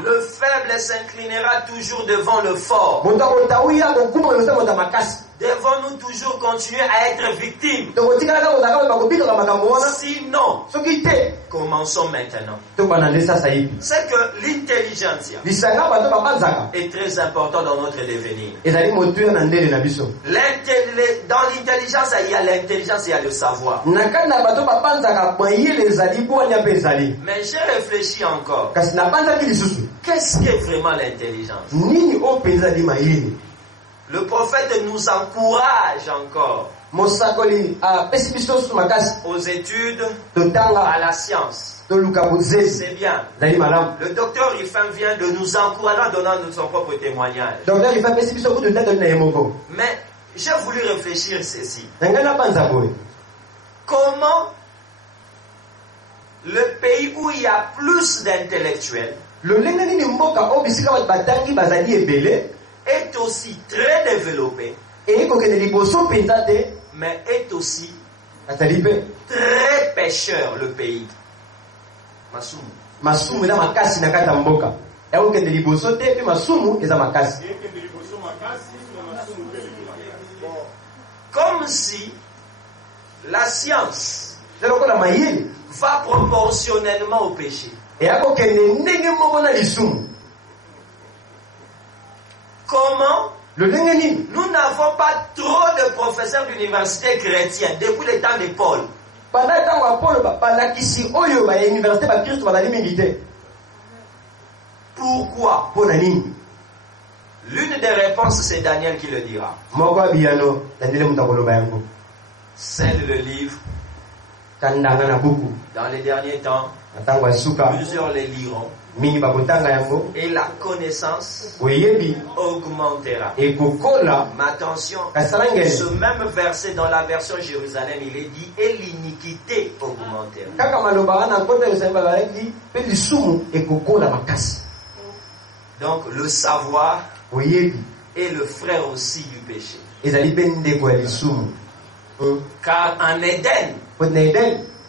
Le faible s'inclinera toujours devant le fort. Devons-nous toujours continuer à être victimes? Sinon, commençons maintenant. C'est que l'intelligence est très importante dans notre devenir. Dans l'intelligence, il y a l'intelligence, il y a le savoir. Mais j'ai réfléchi encore. Qu'est-ce qu'est vraiment l'intelligence? Le prophète nous encourage encore aux études, à la science. C'est bien. Le docteur Rifin vient de nous encourager en donnant son propre témoignage. Mais j'ai voulu réfléchir ceci. Comment le pays où il y a plus d'intellectuels est aussi très développé, mais est aussi très pécheur le pays. Comme si la science va proportionnellement au péché. Comment? Nous n'avons pas trop de professeurs d'université chrétiens depuis le temps de Paul. Pourquoi? L'une des réponses, c'est Daniel qui le dira. C'est le livre. Dans les derniers temps, plusieurs les liront. Et la connaissance augmentera. Mais attention, ce même verset dans la version Jérusalem, il est dit, et l'iniquité augmentera. Donc le savoir est le frère aussi du péché. Car en Éden,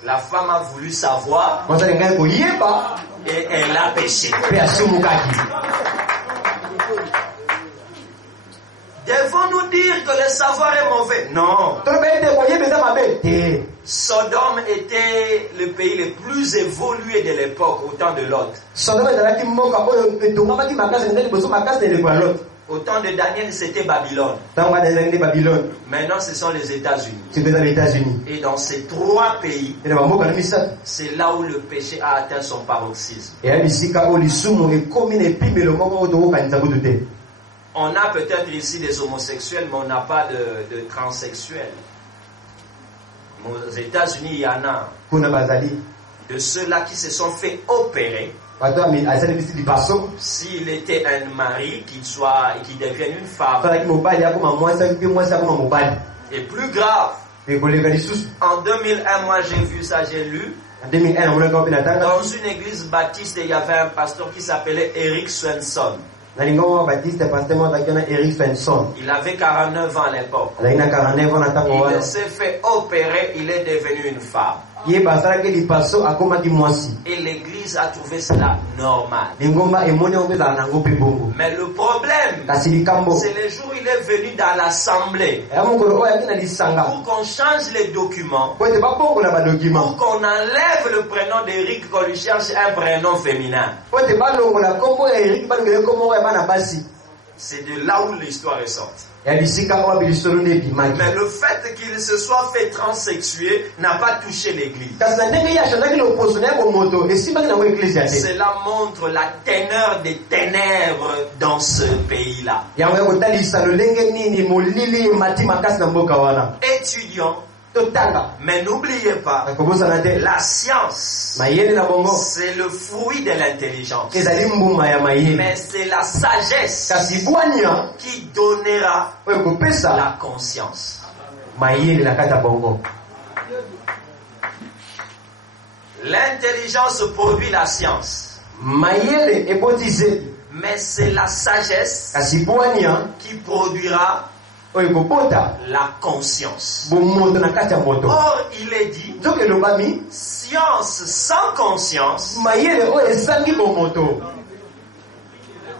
la femme a voulu savoir et elle a péché. Devons-nous dire que le savoir est mauvais? Non. Sodome était le pays le plus évolué de l'époque au temps de Lot. Au temps de Daniel, c'était Babylone. Maintenant, ce sont les États-Unis. Et dans ces trois pays, c'est là où le péché a atteint son paroxysme. On a peut-être ici des homosexuels, mais on n'a pas de transsexuels. Aux États-Unis, il y en a de ceux-là qui se sont fait opérer. S'il était un mari, qu'il devienne une femme. Et plus grave, en 2001, moi j'ai vu ça, j'ai lu. Dans une église baptiste, il y avait un pasteur qui s'appelait Eric Swenson. Il avait 49 ans à l'époque. Il s'est fait opérer, il est devenu une femme. Et l'église a trouvé cela normal. Mais le problème, c'est le jour où il est venu dans l'assemblée pour qu'on change les documents, pour qu'on enlève le prénom d'Éric, qu'on lui cherche un prénom féminin. C'est de là où l'histoire est sortie. Mais le fait qu'il se soit fait transsexuer n'a pas touché l'église. Cela montre la teneur des ténèbres dans ce pays-là. Étudiants, mais n'oubliez pas, la science, c'est le fruit de l'intelligence. Mais c'est la sagesse qui donnera la conscience. L'intelligence produit la science. Mais c'est la sagesse kasi bwania qui produira oyo kobota la conscience. bomoto na kati ya moto. Or, il est dit, nzoka elobami science sans conscience. mayele oyo esangi bomoto.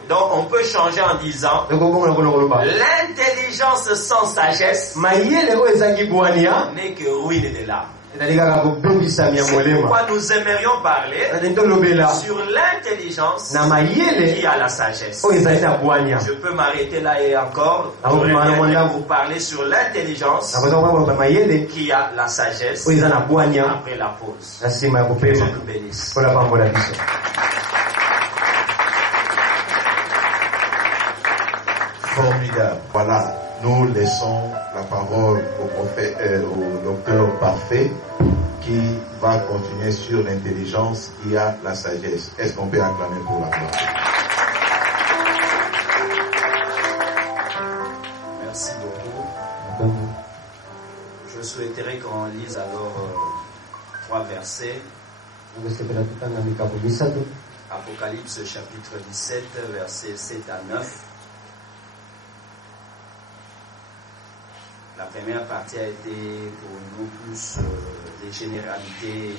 Donc, on peut changer en disant, ekobongola kolokoloba l'intelligence sans sagesse mayele oyo esangi bwania n'est que ruine de l'âme. ezali kaka kobebisami ya C'est molema. pourquoi nous aimerions parler nani tolobela sur l'intelligence na mayele qui a la sagesse. oyo ezali na bwania. Je peux m'arrêter là et encore. Ah, oui, J'aurais bien madame, aimé vous parler sur l'intelligence nakoza kokoloba mayele qui a la sagesse oyo eza na bwania après la pause. na nsima ya Dieu kopema nous bénisse. mpona pambola biso. Formidable. Voilà, nous laissons la parole au prophète, au docteur parfait qui va continuer sur l'intelligence qui a la sagesse. Est-ce qu'on peut acclamer pour la gloire? Merci beaucoup. Je souhaiterais qu'on lise alors 3 versets. ngosepela tutanga mikapo misatu. Apocalypse chapitre 17, versets 7 à 9. La première partie a été pour nous plus des généralités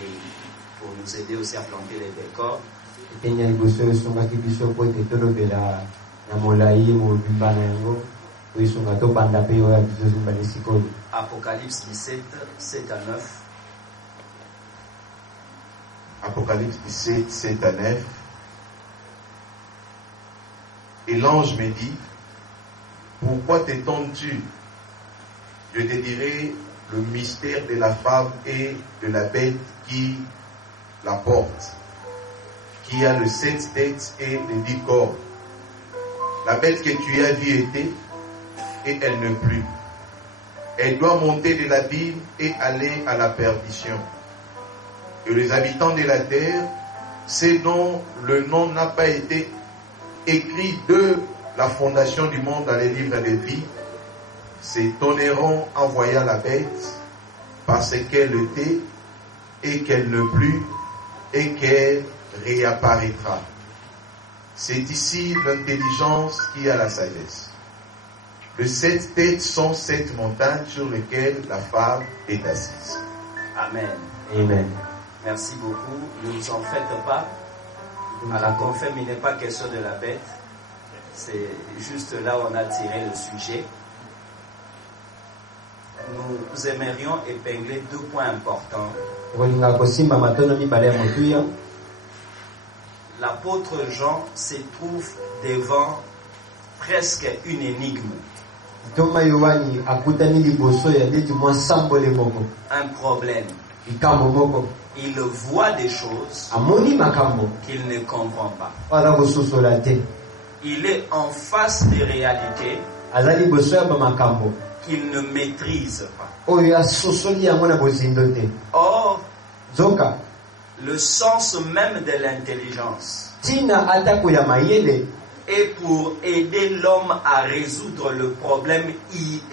pour nous aider aussi à planter les décors. ekenya liboso esungaki biso po ete tolobela na molai mobimba na yango oyo esunga tobanda mpe oyo ya biso zimbala sikoyo. Apocalypse 17, 7 à 9. Apocalypse 17, 7 à 9. Et l'ange me dit, pourquoi t'étonnes-tu? Je te dirai le mystère de la femme et de la bête qui la porte, qui a le 7 têtes et les 10 corps. La bête que tu as vue était, et elle ne plus. Elle doit monter de l'abîme et aller à la perdition. Et les habitants de la terre, ceux dont le nom n'a pas été écrit de la fondation du monde dans les livres de vie, s'étonneront en voyant la bête, parce qu'elle était et qu'elle ne plus et qu'elle réapparaîtra. C'est ici l'intelligence qui a la sagesse. Les 7 têtes sont 7 montagnes sur lesquelles la femme est assise. Amen. Amen. Merci beaucoup. Ne vous en faites pas. À la conférence, il n'est pas question de la bête. C'est juste là où on a tiré le sujet. Nous aimerions épingler 2 points importants. kolinga kosimba matono mibale ya motuya. L'apôtre Jean se trouve devant presque une énigme, toma yohani akutani liboso ya ndeti mwa sambole moko un problème. likambo moko Il voit des choses amoni makambo qu'il ne comprend pas. aza kososola te. Il est en face des réalités aza liboso ya bamakambo qu'il ne maîtrise pas. oyo asosoli yango na bozindo te. Or, zoka le sens même de l'intelligence tina atako ya mayele est pour aider l'homme à résoudre le problème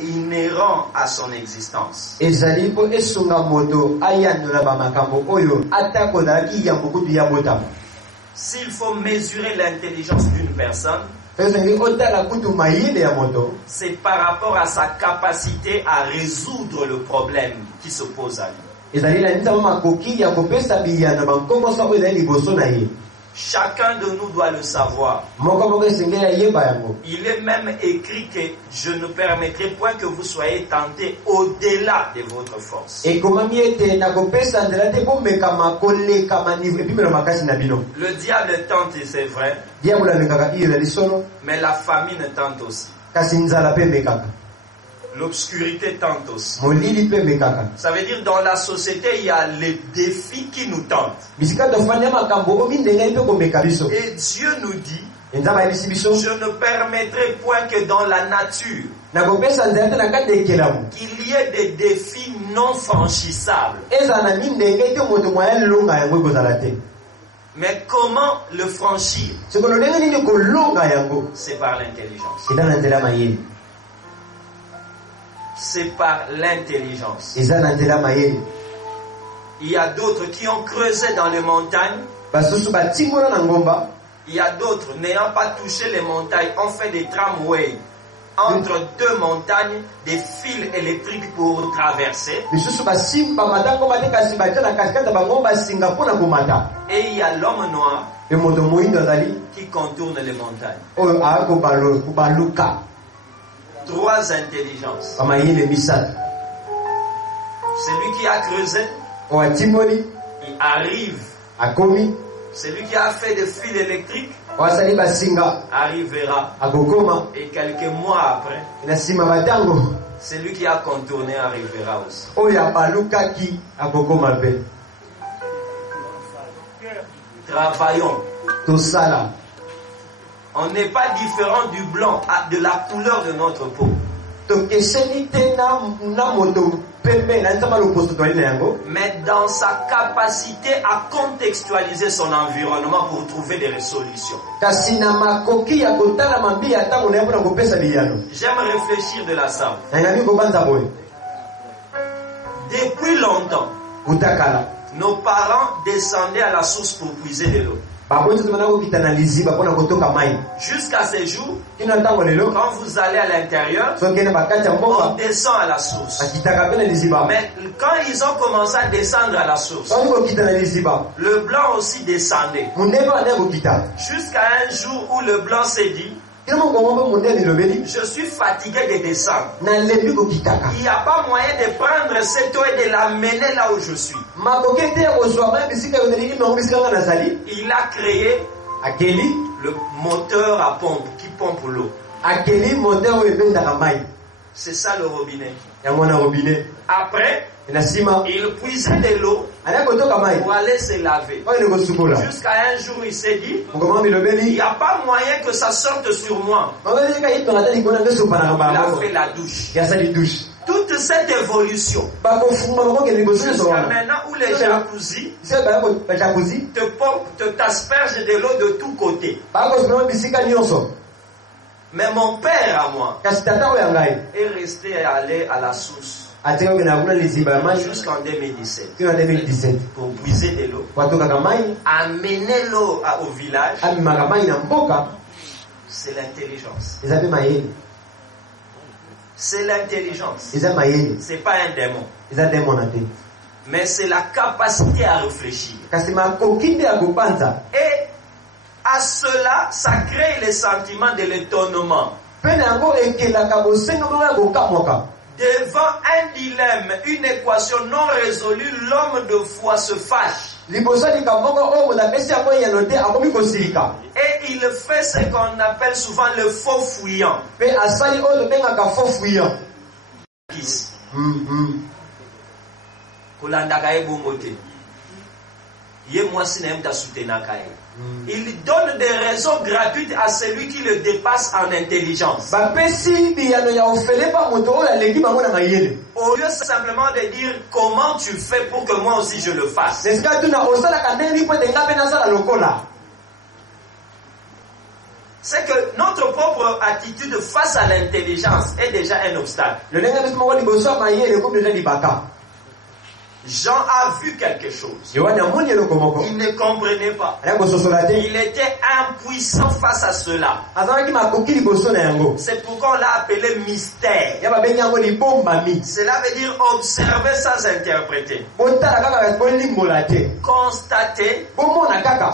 inhérent à son existence. ezali mpo esunga moto ayandola bamakambo oyo atako ozalaki yambo kutu ya botama. S'il faut mesurer l'intelligence d'une personne, ezongi otala kutu mayele ya moto c'est par rapport à sa capacité à résoudre le problème qui se pose à lui. ezali na nzambo makoki ya kopesa biyano bankokosa oyo ezali liboso na ye. Chacun de nous doit le savoir. moko moko esengeli ayeba yango. Il est même écrit que je ne permettrai point que vous soyez tentés au-delà de votre force. ekomami ete nakopesa nzela te bomekama kolekama nivo epimelo makasi na bino. Le diable tente, c'est vrai, diabolo amekaka iyo ezali solo mais la famine tente aussi. kasi nzala mpe emekaka, L'obscurité tente aussi. molili mpe emekaka. Ça veut dire dans la société, il y a les défis qui nous tentent. bisika tofandi ya makambo omi ndenge mpe komeka biso. Et Dieu nous dit, nzambe ayebisi biso je ne permettrai point que dans la nature, nakopesa nzela te na kati ya ekelamu qu'il y ait des défis non franchissables. ezala na mindenge te moto mwaya longa yango ekozala te. Mais comment le franchir? sikono ndenge nini kolonga yango? C'est par l'intelligence. eza na nzela mayele. C'est par l'intelligence. eza na nzela mayele. Il y a d'autres qui ont creusé dans les montagnes. basusu batimbola na ngomba. Il y a d'autres, n'ayant pas touché les montagnes, ont fait des tramways entre deux montagnes, des fils électriques pour traverser. Et il y a l'homme noir qui contourne les montagnes. 3 intelligences. Celui qui a creusé, il arrive. Celui qui a fait des fils électriques arrivera. Et quelques mois après, celui qui a contourné arrivera aussi. Travaillons. On n'est pas différent du blanc, de la couleur de notre peau. Mais dans sa capacité à contextualiser son environnement pour trouver des solutions. J'aime réfléchir de la sorte. Depuis longtemps, nos parents descendaient à la source pour puiser de l'eau. Jusqu'à ces jours, quand vous allez à l'intérieur, on descend à la source. Mais quand ils ont commencé à descendre à la source, le blanc aussi descendait. Jusqu'à un jour où le blanc s'est dit, je suis fatigué de descendre. Il n'y a pas moyen de prendre cette eau et de l'amener là où je suis. Il a créé le moteur à pompe qui pompe l'eau. C'est ça le robinet. Après, il puisait de l'eau pour aller se laver. Jusqu'à un jour, il s'est dit, il n'y a pas moyen que ça sorte sur moi. Il a fait la douche. Toute cette évolution, jusqu'à maintenant où les jacuzzi t'aspergent de l'eau de tous côtés. Mais mon père à moi est resté aller à la source jusqu'en 2017 pour puiser de l'eau, amener l'eau au village. C'est l'intelligence. C'est l'intelligence. C'est pas un démon. Mais c'est la capacité à réfléchir. Et à cela, ça crée le sentiment de l'étonnement. Devant un dilemme, une équation non résolue, l'homme de foi se fâche. Et il fait ce qu'on appelle souvent le faux fuyant. Il donne des raisons gratuites à celui qui le dépasse en intelligence. Au lieu simplement de dire comment tu fais pour que moi aussi je le fasse. C'est que notre propre attitude face à l'intelligence est déjà un obstacle. Jean a vu quelque chose. Il ne comprenait pas. Il était impuissant face à cela. C'est pourquoi on l'a appelé mystère. Cela veut dire observer sans interpréter. Constater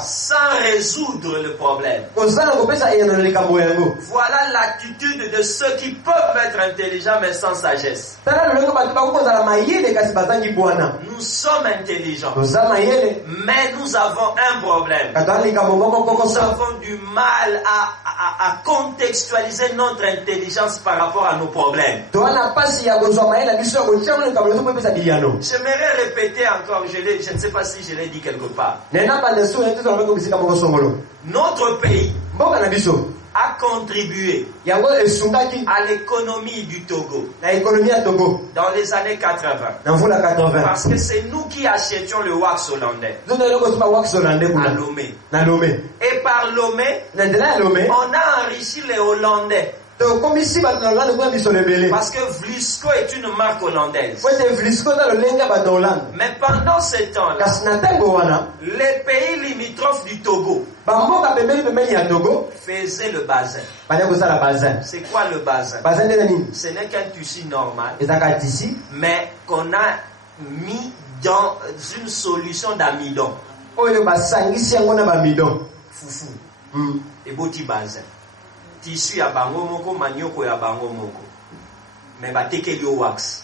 sans résoudre le problème. Voilà l'attitude de ceux qui peuvent être intelligents mais sans sagesse. Nous sommes intelligents, mais nous avons un problème. Nous avons du mal à contextualiser notre intelligence par rapport à nos problèmes. J'aimerais répéter encore, je ne sais pas si je l'ai dit quelque part. Notre pays a contribué à l'économie du Togo dans les années 80. Parce que c'est nous qui achetions le wax hollandais à Lomé. Et par Lomé, on a enrichi les Hollandais. Parce que Vlisco est une marque hollandaise. Ouais, c'est Vlisco dans le linga ba Hollande. Mais pendant ce temps-là, Kasi na tango wana, les pays limitrophes du Togo bamboka pembeni ya Togo, faisaient le bazin. banya kozala bazin. C'est quoi le bazin? Bazin nde nini? Ce n'est qu'un tissu normal, Ezaka tisi, mais qu'on a mis dans une solution d'amidon. oyo basangisi yango na bamidon. Foufou. Et boti bazin. Tissu ya bango moko, manioko ya bango moko. Mais bateke yo wax.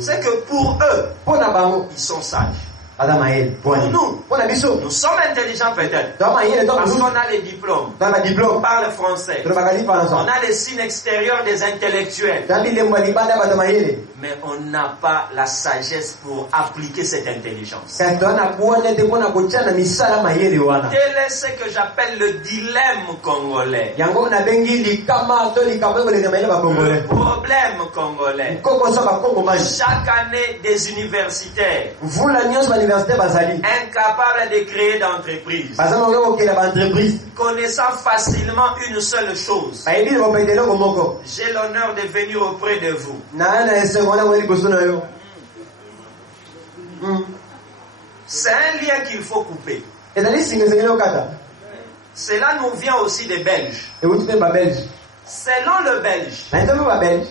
C'est que pour eux, Pona bango, ils sont sages. baza mayele. Pour nous, Pona biso, nous sommes intelligents peut-être. dans mayele, dans Parce nous, qu'on a les diplômes. dans la On diplôme, parle français. dans la bakali par On ensemble. a les signes extérieurs des intellectuels. Dans bilembo libanda baza mayele. Mais on n'a pas la sagesse pour appliquer cette intelligence. Kasi tona kuona te pona kotia na misala mayele wana. Tel est ce que j'appelle le dilemme congolais. Yango na bengi likama to likama ko le mayele ba Le congolais. problème congolais. Koko so ba Congo mali. Chaque année, des universitaires Vula nyonso ba université bazali. incapables de créer d'entreprise, Baza mo ko la entreprise. connaissant facilement une seule chose. Ba ebi ko pedelo ko moko. J'ai l'honneur de venir auprès de vous. Na ese wana ko liboso na yo. C'est un lien qu'il faut couper. Ezali singa singa kata. Cela nous vient aussi des Belges. E wuti pe ba Belge. Selon le Belge, Na ito ba Belge.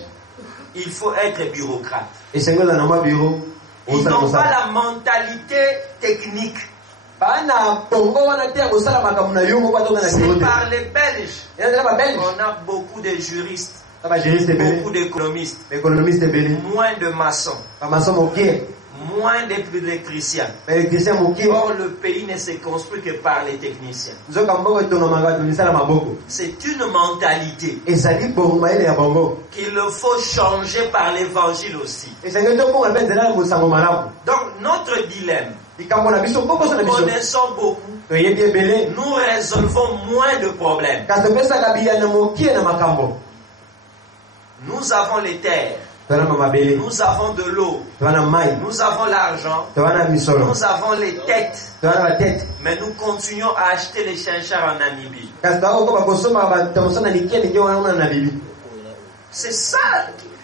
il faut être bureaucrate. E sengo na ma bureau. Ils n'ont pas la mentalité technique. Bana Congo wana te ko sala makambo na yo mo kwa to na C'est bureau. par les Belges. Ezali ba Belge. On a beaucoup de juristes, Ba juriste belé. beaucoup d'économistes, Économiste belé. moins de maçons, Ba maçon mokie. moins d'électriciens. Électricien mokie. Or, le pays ne se construit que par les techniciens. Nzoka mboko tonga manga to misala maboko. C'est une mentalité Ezali bongo mayele ya bongo. qu'il faut changer par l'évangile aussi. E sengo to ko ngapenda na musango malamu. Donc, notre dilemme, Likambo na biso boko so na nous biso. connaissons beaucoup, To yebi ebele. nous résolvons moins de problèmes. Kasi pesa kabia na mokie na makambo. Nous avons les terres, Tona mama belé. nous avons de l'eau, Tona mai. nous avons l'argent, Tona misolo. nous avons les têtes, Tona la tête. mais nous continuons à acheter les chinchards en Namibie. Kasi to ko ba kosoma ba tamosana likene ke wana na bibi. C'est ça,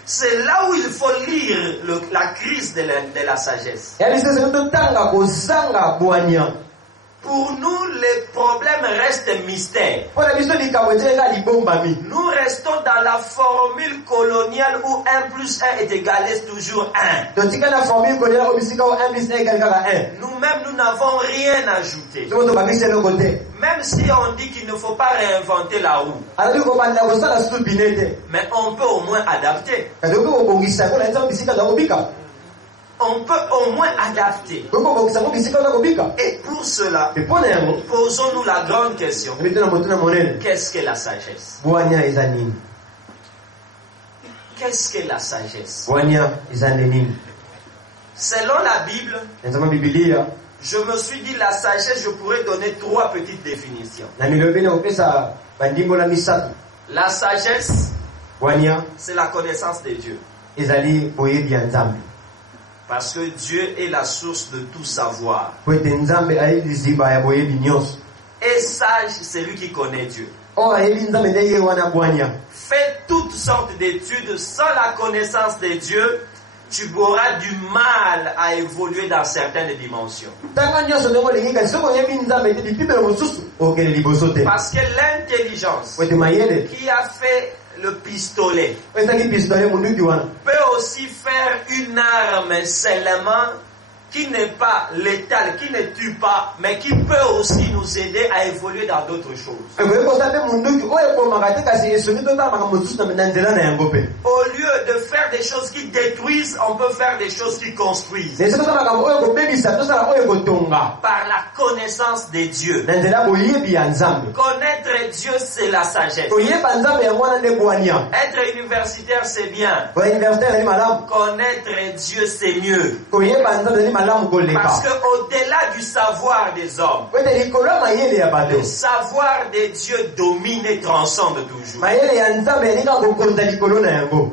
c'est là où il faut lire la crise de la sagesse. Yaani sasa ndo tanga kozanga bwanya. Pour nous, les problèmes restent mystères. Pona biso likambo teka libomba mi. Nous restons dans la formule coloniale où 1 plus 1 est égal à toujours 1. To tika na formule ko dela ko bisika o 1 + 1 = 1. Nous-mêmes, nous n'avons rien ajouté. To to babise le côté. Même si on dit qu'il ne faut pas réinventer la roue, Ala ko banda ko sala su binete. mais on peut au moins adapter. Kasi ko bongisa ko na nza bisika za kobika. On peut au moins adapter. Ko bongisa ko bisika za kobika. Et pour cela, E pona yango. posons-nous la grande question. Ebito na motuna monene. Qu'est-ce que la sagesse? Bwanya eza nini? Qu'est-ce que la sagesse? Bwanya eza nini? Selon la Bible, Nzama Biblia je me suis dit la sagesse, je pourrais donner 3 petites définitions. na nilobele opesa bandimbo la misato. La sagesse, Bwanya c'est la connaissance de Dieu. ezali boyebi ya Nzambe. Parce que Dieu est la source de tout savoir. Po ete Nzambe ayebi liziba ya boyebi nyonso. Et sage, c'est lui qui connaît Dieu. O ayebi Nzambe nde ye wana bwanya. Fais toutes sortes d'études sans la connaissance de Dieu, tu auras du mal à évoluer dans certaines dimensions. Tanga nyonso ndenge olingi kasi soki oyebi Nzambe te bipibelo mosusu okende liboso te. Parce que l'intelligence Po ete mayele qui a fait le pistolet po ezaki pistolet monduki wana peut aussi faire une arme seulement qui n'est pas létale, qui ne tue pas, mais qui peut aussi nous aider à évoluer dans d'autres choses. ekoki kosala mpe monduki oyo ekomaka te kasi esongi totala makambo mosusu na nzela na yango mpe. Au lieu de faire des choses qui détruisent, on peut faire des choses qui construisent. esi tosala makambo oyo ekobebisa tosala oyo ekotonga Par la connaissance de Dieu. na nzela boyebi ya Nzambe. Connaître Dieu, c'est la sagesse. koyeba Nzambe yango wana nde bwania. Être universitaire, c'est bien. koya université ezali malamu. Connaître Dieu, c'est mieux. koyeba Nzambe ezali malamu Parce koleka. qu'au-delà du savoir des hommes, po ete likolo ya mayele ya bato le savoir de Dieu domine et transcende toujours. mayele ya Nzambe yalinga kokonza likolo na yango.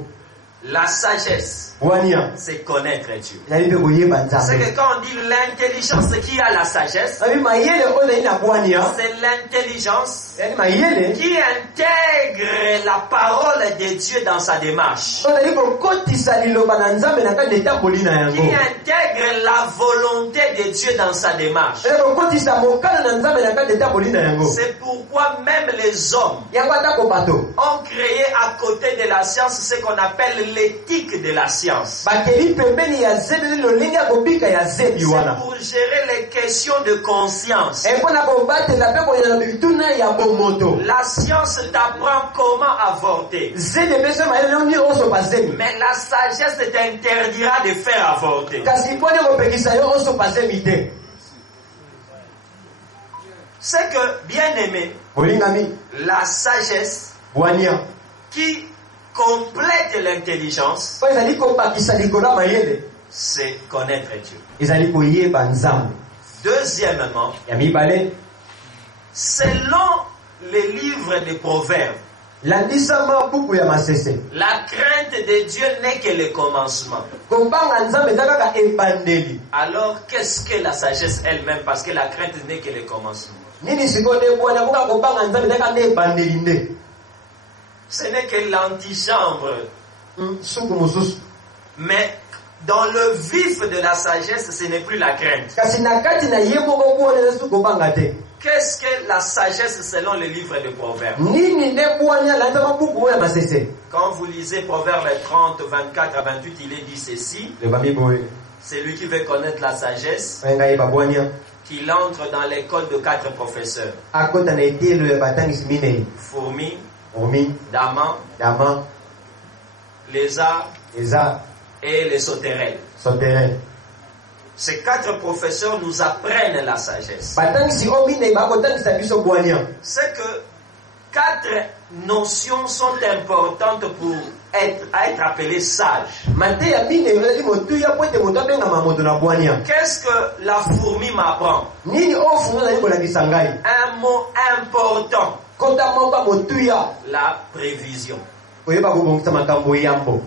La sagesse, bwania c'est connaître Dieu. ezali mpe koyeba C'est nzambe que quand on dit l'intelligence qui a la sagesse, abi mayele oyo ezali na bwania c'est l'intelligence ezali mayele qui intègre la parole de Dieu dans sa démarche, oyo ezali kokotisa liloba na nzambe na kati na etamboli na qui yango intègre la volonté de Dieu dans sa démarche. ezali kokotisa mokano na nzambe na kati na etamboli na yango C'est pourquoi même les hommes yango atako bato ont créé à côté de la science ce qu'on appelle l'éthique de la science. bakeli pembeni ya zebi lolenge ya kobika ya zebi C'est wana pour gérer les questions de conscience. mpona kobatela mpe koyela bituna ya bomoto La science t'apprend comment avorter. zebi epeso mayele noni osopa zebi Mais la sagesse t'interdira de faire avorter. kasi mponi kopekisa yo osopa zebi te C'est que, bien aimé, bolingami la sagesse bwania qui complète l'intelligence, oyo ezali kobakisa likolo ya mayele c'est connaître Dieu. ezali koyeba nzambe Deuxièmement, ya mibale selon les livres des proverbes, landisama buku ya masese la crainte de Dieu n'est que le commencement. kobanga nzambe eza kaka ebandeli Alors, qu'est-ce que la sagesse elle-même? Parce que la crainte n'est que le commencement. nini sikoyo nde bwania koka kobanga nzambe eza kaka nde ebandeli nde Ce n'est que l'antichambre. suku mosusu Mais dans le vif de la sagesse, ce n'est plus la crainte. kasi na kati na ye moko bwana eza suku kobanga te Qu'est-ce que la sagesse selon le livre de Proverbes? nini nde bwania landisama buku oyo ya masese Quand vous lisez Proverbes 30, 24 à 28, il est dit ceci. lebami boye Celui qui veut connaître la sagesse, oyo ngai yeba bwania qu'il entre dans l'école de 4 professeurs. akota na etelo ya batangisi minei Fourmi, omi Daman, dama Lézard eza et les sauterelles. sotere Ces 4 professeurs nous apprennent la sagesse. batangisi oyo minei bakotangisa biso bwania C'est que 4 notions sont importantes pour être appelé sage. mate ya minei ezali motuya po ete moto abengama moto na bwania Qu'est-ce que la fourmi m'apprend? nini oyo fungo ezali kolakisa ngai Un mot important, kota moko ya motuya la prévision. koyeba kobongisa makambo yambo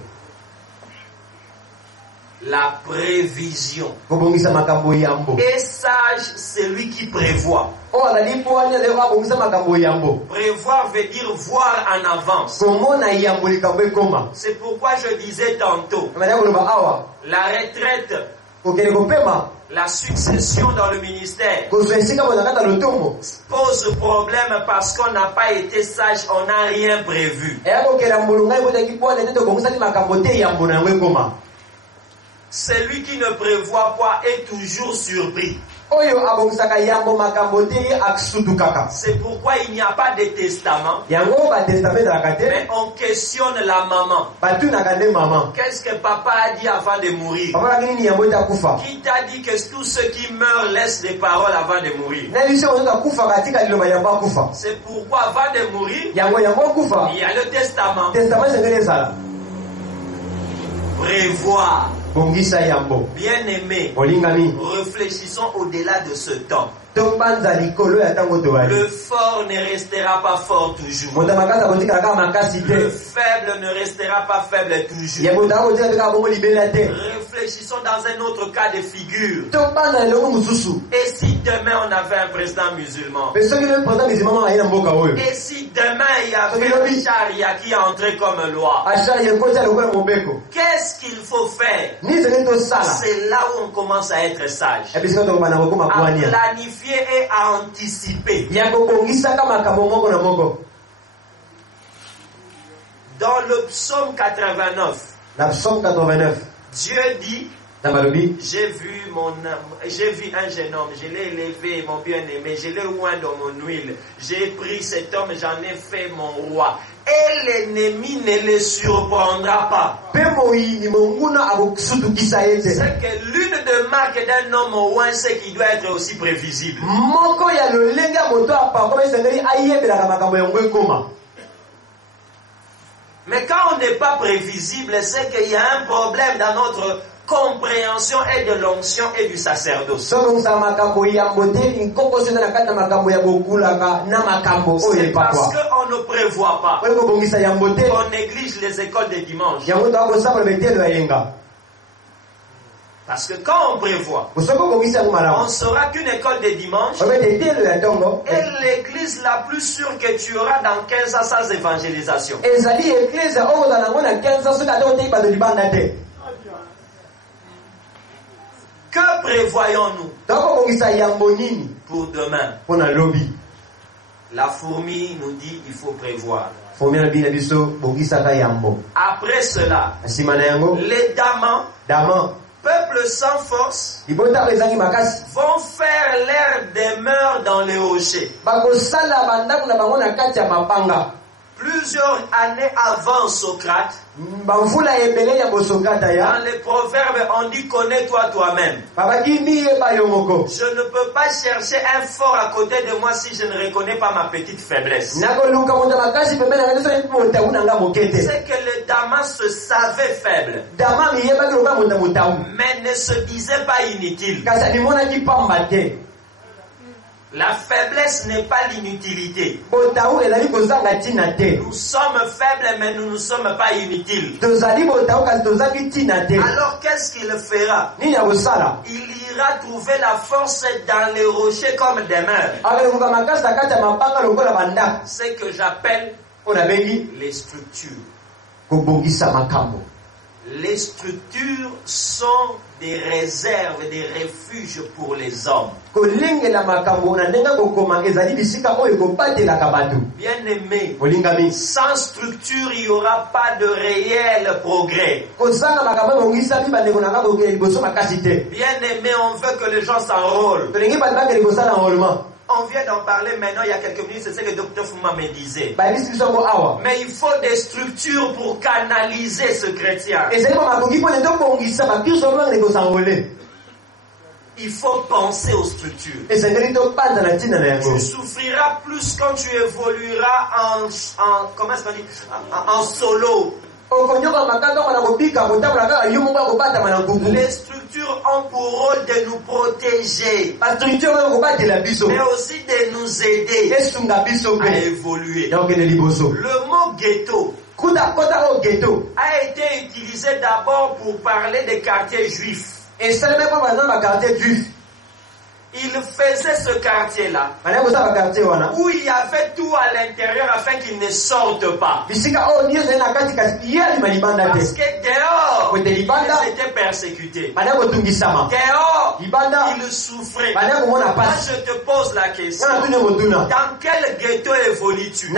La prévision. kobongisa makambo yambo Et sage, celui qui prévoit. oyo azali bwania lelo abongisa makambo yambo Prévoir veut dire voir en avance. komona yambo likambo ekoma C'est pourquoi je disais tantôt, amania koloba awa la retraite, kokende kopema la succession dans le ministère kozwa esika boza kata lotomo pose problème parce qu'on n'a pas été sage, on n'a rien prévu. eya kokela mbulu ngai botaki bwana ete tobongisaki makambo te yambo na yango ekoma Celui qui ne prévoit pas est toujours surpris. oyo abongisaka yambo makambo te ye asutukaka C'est pourquoi il n'y a pas de testament, yango batestament ezalaka te mais on questionne la maman. batunaka nde mama Qu'est-ce que papa a dit avant de mourir? bamonaki nini yambo ete akufa Qui t'a dit que tous ceux qui meurent laissent des paroles avant de mourir? na biso oyo akufaka atika liloba yambo akufa C'est pourquoi avant de mourir, yambo akufa il y a le testament. testament esengeli ezala Prévoir. bongisa yambo Bien aimé, olingami réfléchissons au-delà de ce temps. topanza likolo ya ntango toali Le fort ne restera pas fort toujours. moto makasi akotikala kaka makasi Le te faible ne restera pas faible toujours. ya moto akotika mpe kaka bongo libela te Réfléchissons dans un autre cas de figure. topanza leloko mosusu Et si demain on avait un président musulman? mpe soki le président musulman aye na mboka oyo Et si demain il y avait un charia qui est entré comme loi? ashari ekoti lokola mobeko Qu'est-ce qu'il faut faire? nini ezali tosala C'est là où on commence à être sage. ebisika tokobana kokoma À bwania planifier et à anticiper. ya kobongisaka makambo moko na moko Dans le psaume 89, na psaume 89 Dieu dit, na balobi j'ai vu un jeune homme, je l'ai élevé, mon bien-aimé, je l'ai oint dans mon huile, j'ai pris cet homme, j'en ai fait mon roi. Et l'ennemi ne le surprendra pas. mpe moyini monguna akosutukisa ye te C'est que l'une des marques d'un homme oint, c'est qu'il doit être aussi prévisible. moko ya lolenge ya moto apakoma esengeli ayebelaka makambo yango ekoma Mais quand on n'est pas prévisible, c'est qu'il y a un problème dans notre compréhension et de l'onction et du sacerdoce. C'est parce qu'on ne prévoit pas. On néglige les écoles des dimanches. Parce que quand on prévoit, on saura qu'une école de dimanche est l'église la plus sûre que tu auras dans 15 ans sans évangélisation. Que prévoyons-nous pour demain? La fourmi nous dit qu'il faut prévoir. Après cela, les damans, peuple sans force, vont faire leur demeure dans les rochers. Plusieurs années avant Socrate, dans les proverbes, on dit connais-toi toi-même. Je ne peux pas chercher un fort à côté de moi si je ne reconnais pas ma petite faiblesse. C'est que le Damas se savait faible, mais ne se disait pas inutile. La faiblesse n'est pas l'inutilité. Nous sommes faibles, mais nous ne sommes pas inutiles. Alors qu'est-ce qu'il fera? Il ira trouver la force dans les rochers comme demeure. Ce que j'appelle les structures. Les structures sont des réserves, des refuges pour les hommes. Bien aimé, sans structure, il n'y aura pas de réel progrès. Bien aimé, on veut que les gens s'enrôlent. On vient d'en parler maintenant, il y a quelques minutes, c'est ce que le docteur Fouma me disait. Mais il faut des structures pour canaliser ce chrétien. Il faut penser aux structures. Tu souffriras plus quand tu évolueras en solo. Les structures ont pour rôle de nous protéger, mais aussi de nous aider à évoluer. Le mot ghetto a été utilisé d'abord pour parler des quartiers juifs. Il faisait ce quartier-là où il y avait tout à l'intérieur afin qu'il ne sorte pas. Parce que dehors, ils étaient persécutés. Dehors, ils souffraient. Moi, je te pose la question. Dans quel ghetto évolues-tu?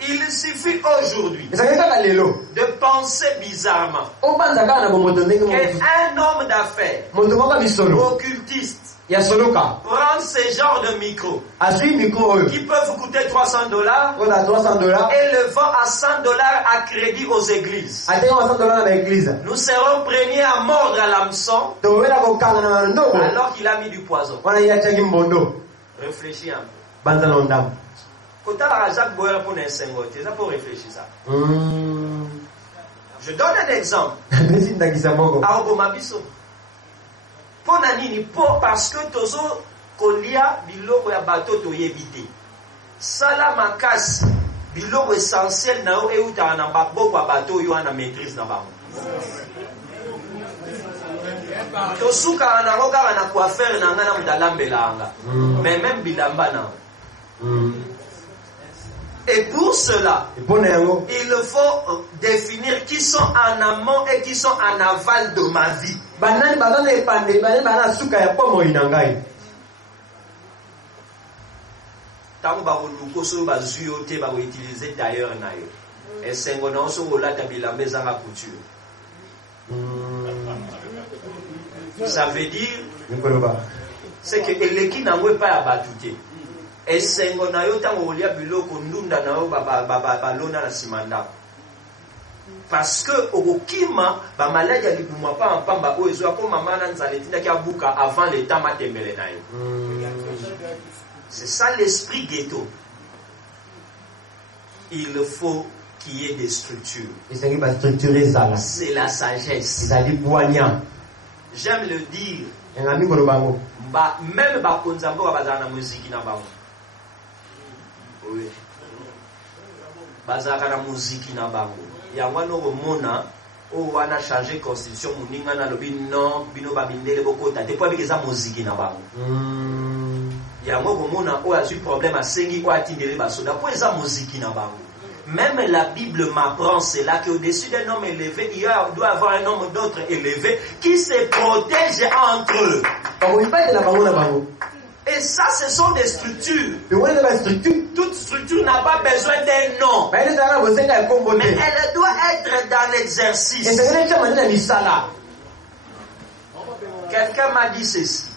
Il suffit aujourd'hui de penser bizarrement qu'un homme d'affaires, occultiste, prend ce genre de micro qui peuvent coûter $300 et le vend à $100 à crédit aux églises. Nous serons premiers à mordre à l'hameçon alors qu'il a mis du poison. Réfléchis un peu. Quand Jacques Boyer pour ça pour réfléchir ça. Je donne un exemple. Parce que tozo kolia biloko ya bato to yebite. Sala makasi biloko essentiel na o euta na bako bato yo na maîtrise na bango. Tosuka na roka na coiffeur na ngana mudalambelanga. Mais même bilamba na. Et pour cela, il faut définir qui sont en amont et qui sont en aval de ma vie. Tant que vous avez utilisé d'ailleurs, et c'est un peu couture. Ça veut dire c'est que l'équipe n'a pas abattu. Et c'est un peu parce que au Kima, ba maladie ali buma pa en pamba o ezo ko mama na nzaletinda ki abuka avant le temps matembele na yo. C'est ça l'esprit ghetto. Il faut qui est des structures. C'est la sagesse. J'aime le dire. Même Bakonzambo va bazar na musique na bango. Oui. Bazar na musique na bango. Ya wana romona o wana changer constitution muninga na lobi non bino babindele bokota te po abikeza musique na bango. Ya romona o a eu problème a sengi ko atindele basoda po eza musique na bango. Même la Bible m'apprend cela qu'au-dessus d'un homme élevé, il doit avoir un homme d'autre élevé qui se protège entre eux. Et ça, ce sont des structures. Toute structure n'a pas besoin d'un nom. Mais elle doit être dans l'exercice. Quelqu'un m'a dit ceci.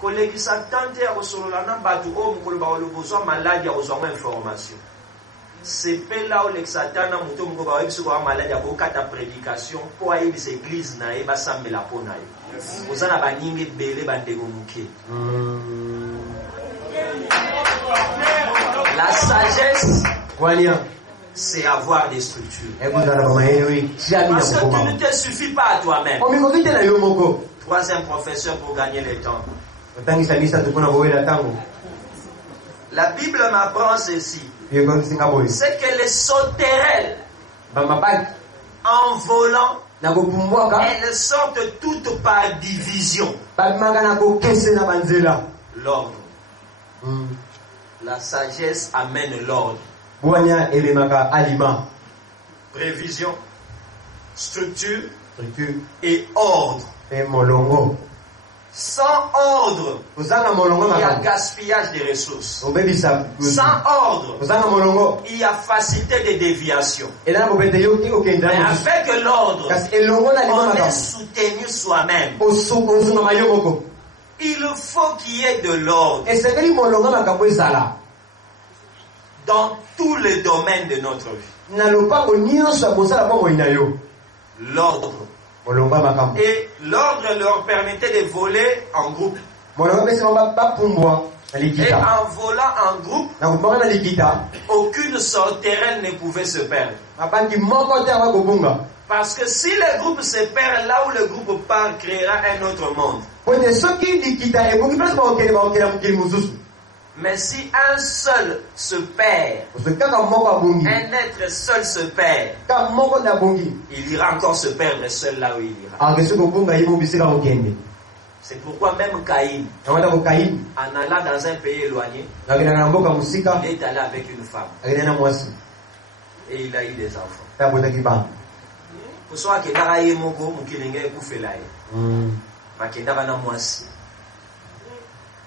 Collègue, ça tente à recevoir malade à recevoir information. C'est là où l'exatana muto mko ba biso ko malade ya kokata prédication pour aller des églises na e ba sambela pona yo. Ozana ba ningi bele bandeko muke. La sagesse c'est avoir des structures. Parce que tu ne te suffis pas à toi-même. Troisième professeur pour gagner le temps. La Bible m'apprend ceci. C'est que les sauterelles, en volant, elles sortent toutes par division. L'ordre. La sagesse amène l'ordre. Prévision, structure et ordre. Sans ordre, il y a gaspillage des ressources. Sans ordre, il y a facilité de déviation. Mais avec l'ordre, on est soutenu soi-même. Il faut qu'il y ait de l'ordre dans tous les domaines de notre vie. L'ordre. Et l'ordre leur permettait de voler en groupe. Et en volant en groupe, aucune sauterelle ne pouvait se perdre. Parce que si le groupe se perd, là où le groupe part créera un autre monde. Mais si un seul se perd, un être seul se perd, il ira encore se perdre seul là où il ira. C'est pourquoi même Caïn, en allant dans un pays éloigné, il est allé avec une femme. Et il a eu des enfants. Pour cela que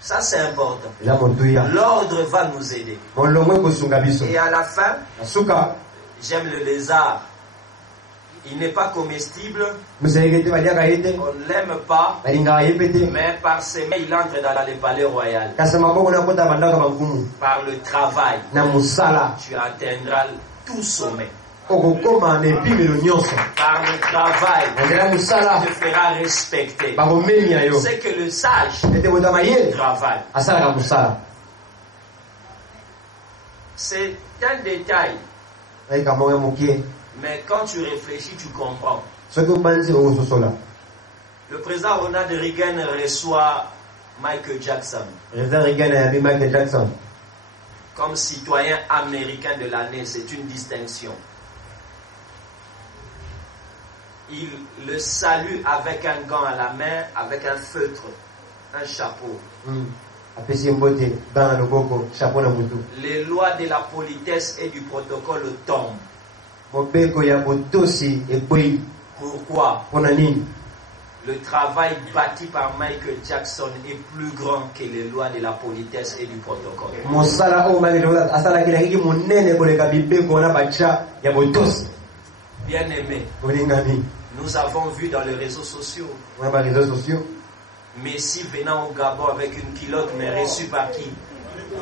ça c'est important. L'ordre va nous aider. Et à la fin, j'aime le lézard. Il n'est pas comestible. On ne l'aime pas. Mais par ses mains, il entre dans le palais royal. Par le travail, tu atteindras tout sommet. Par le travail, tu te feras respecter. C'est que le sage travaille. C'est un détail. Mais quand tu réfléchis, tu comprends. Le président Ronald Reagan reçoit Michael Jackson comme citoyen américain de l'année. C'est une distinction. Il le salue avec un gant à la main, avec un feutre, un chapeau. Les lois de la politesse et du protocole tombent. Pourquoi? Le travail bâti par Michael Jackson est plus grand que les lois de la politesse et du protocole. Bien aimé, nous avons vu dans les réseaux sociaux Messi venant au Gabon avec une culotte, mais reçu par qui?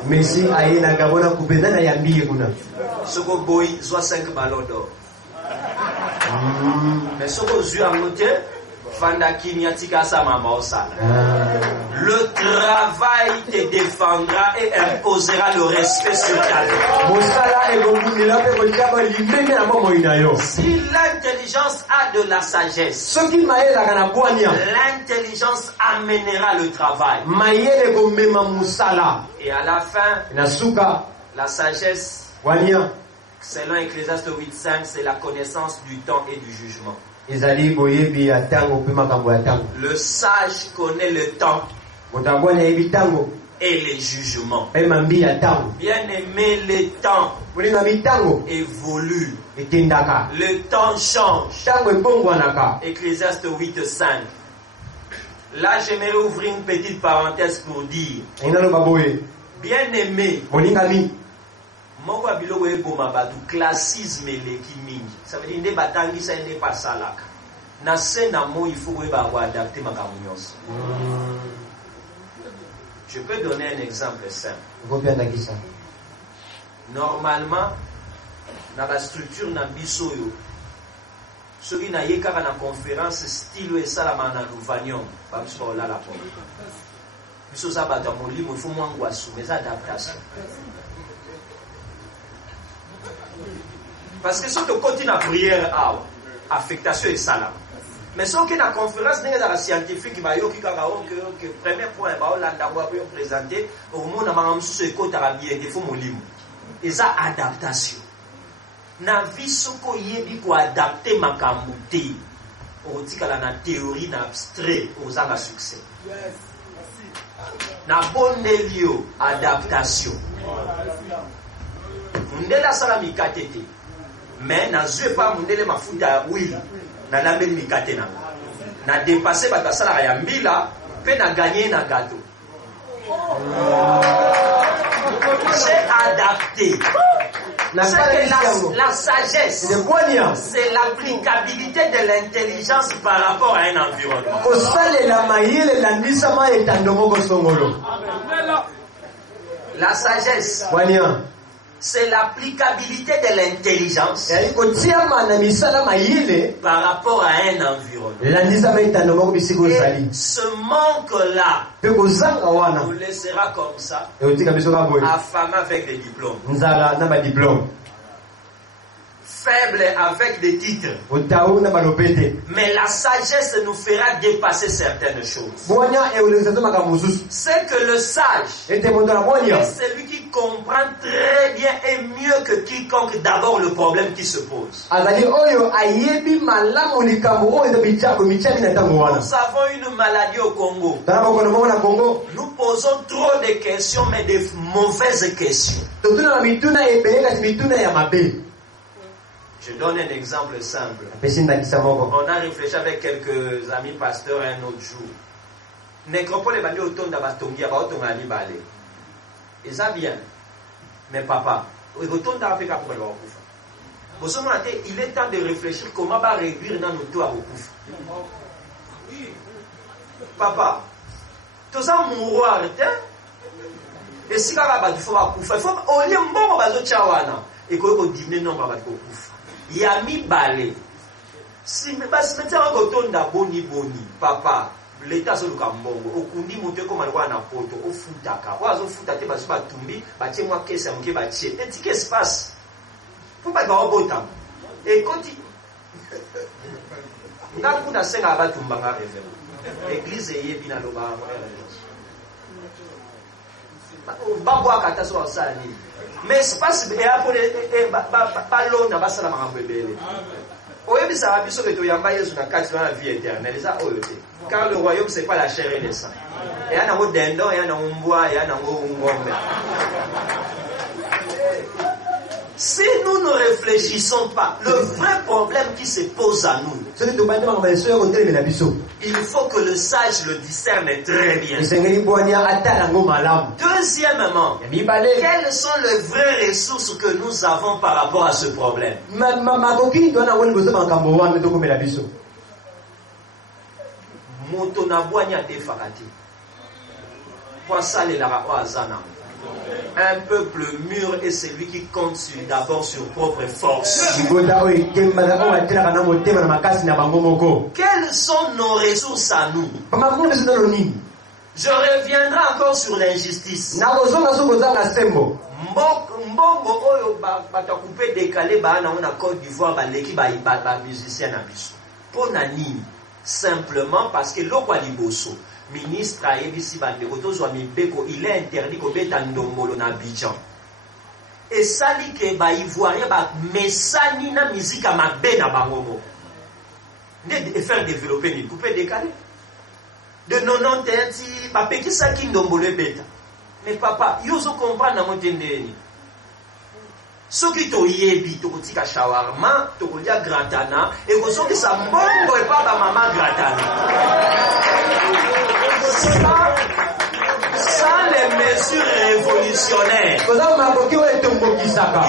Messi aye na Gabon na kupenda na yambie kuna. Soko boy soit 5 ballons d'or. Mais soko zu amote fanda kinya tika sa mama osala. Le travail te défendra et imposera le respect sur ta vie. Si l'intelligence a de la sagesse, l'intelligence amènera le travail. Et à la fin, la sagesse, selon Ecclésiaste 8.5, c'est la connaissance du temps et du jugement. Le sage connaît le temps et les jugements. Bien aimé, le temps évolue. Le temps change. Ecclésiaste 8.5. Là, j'aimerais ouvrir une petite parenthèse pour dire, bien aimé, Mwa bilo ebo mabatu classisme eleki mingi. Ça veut dire nde batangi sa nde pasalaka. Na se na mo il faut ba adapter makambo nyonso. Je peux donner un exemple simple. Normalement na ba structure na biso yo soki na yeka na conférence style esalama na Louvagnon ba biso la la po. Biso sa ba molimo il faut mwangwa sou mais adaptation. Parce que si tu continues la prière, affectation est salam. Mais si tu as une conférence scientifique, le premier point, tu présenter, au monde, tu as et ça, adaptation. Na vie, ce qu'on y adapter ma camboute, on dit que la théorie, na abstrait, aux ans à succès. Na bonne lieu, adaptation. Ndela salami katete. Mais na zwe pas mundele mafuta wili na lambeli mikate na na dépasser ba sala ya mbila pe na gagner na gâteau. C'est adapté. La sagesse, c'est l'applicabilité de l'intelligence par rapport à un environnement. La sagesse, c'est l'applicabilité de l'intelligence par rapport à un environnement. Et ce manque-là nous laissera comme ça, affamés avec des diplômes, faible avec des titres. Mais la sagesse nous fera dépasser certaines choses. C'est que le sage est celui qui comprend très bien et mieux que quiconque d'abord le problème qui se pose. Nous avons une maladie au Congo. Nous posons trop de questions, mais de mauvaises questions. Je donne un exemple simple. On a réfléchi avec quelques amis pasteurs un autre jour. Nécropole est au ton d'Abatongi, Abatongali Balé. Et ça bien. Mais papa, il retourne à Afrique pour le Wakufa. Il est temps de réfléchir comment va réduire dans nos toits à Wakufa. Papa, tout ça mouroir, et si il faut Wakufa, il faut au lieu de Bazo Chawana, et qu'il faut dîner non pas Wakufa. Yami balé. Si me bas mettre en rotonda boni papa l'état sur le kambongo okundi moto comme alwa na poto ofutaka wazo futate baso batumbi batie moi kesa mke batie et qu'est-ce qui se passe faut pas ba obota et quand ngaku na senga batumba nga révèle église yebi na loba ba boa kata so sali. Mais espace est appelé pas l'eau n'a pas ça la marambébélé. Au lieu de ça, il faut que tu aies une carte dans la vie éternelle. Car le royaume, ce n'est pas la chair et le sang. Il y a un mot d'endon, il y a un bois, il y a un mot si nous ne réfléchissons pas, le vrai problème qui se pose à nous, il faut que le sage le discerne très bien. Deuxièmement, quelles sont les vraies ressources que nous avons par rapport à ce problème? Un peuple mûr est celui qui compte d'abord sur propre force. Quelles sont nos ressources à nous? Je reviendrai encore sur l'injustice. Mbongo oyo batakupe décalé bana na Côte d'Ivoire baleki ba musicien na biso. Pona nini? Simplement parce que lokwa liboso ministre a yebisi bande kotozwa mibeko, il est interdit ko beta ndombolo na Abidjan. Et sali ke ba ivoirien ba mesani na musique mabe na bango. Ne faire développer ni couper décalé. De 91 ba pekisa ki ndombolo beta. Mais papa, yozo comprendre na motendeni. Soki to yebi to kotika shawarma, to kolia gratana, et kosoki sa mbongo et pas ba maman gratana. Sans les mesures révolutionnaires,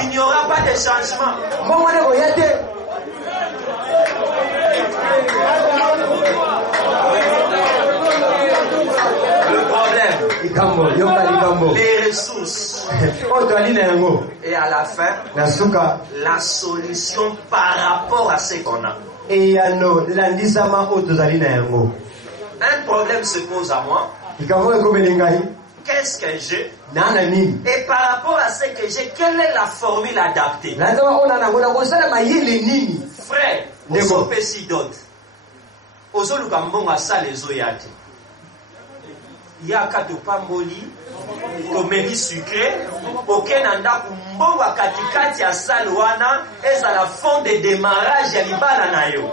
il n'y aura pas de changement. Les ressources et à la fin la solution par rapport à ce qu'on a. Un problème se pose à moi. Qu'est-ce que j'ai? Et par rapport à ce que j'ai, quelle est la formule adaptée? Frère, ozo pesi dot. Ozo lukambonga sa les oyate. Yaka to pamboli, komeli sucré, aucun anda kumbonga katikati ya salwana, eza la fond de démarrage ya libala na yo.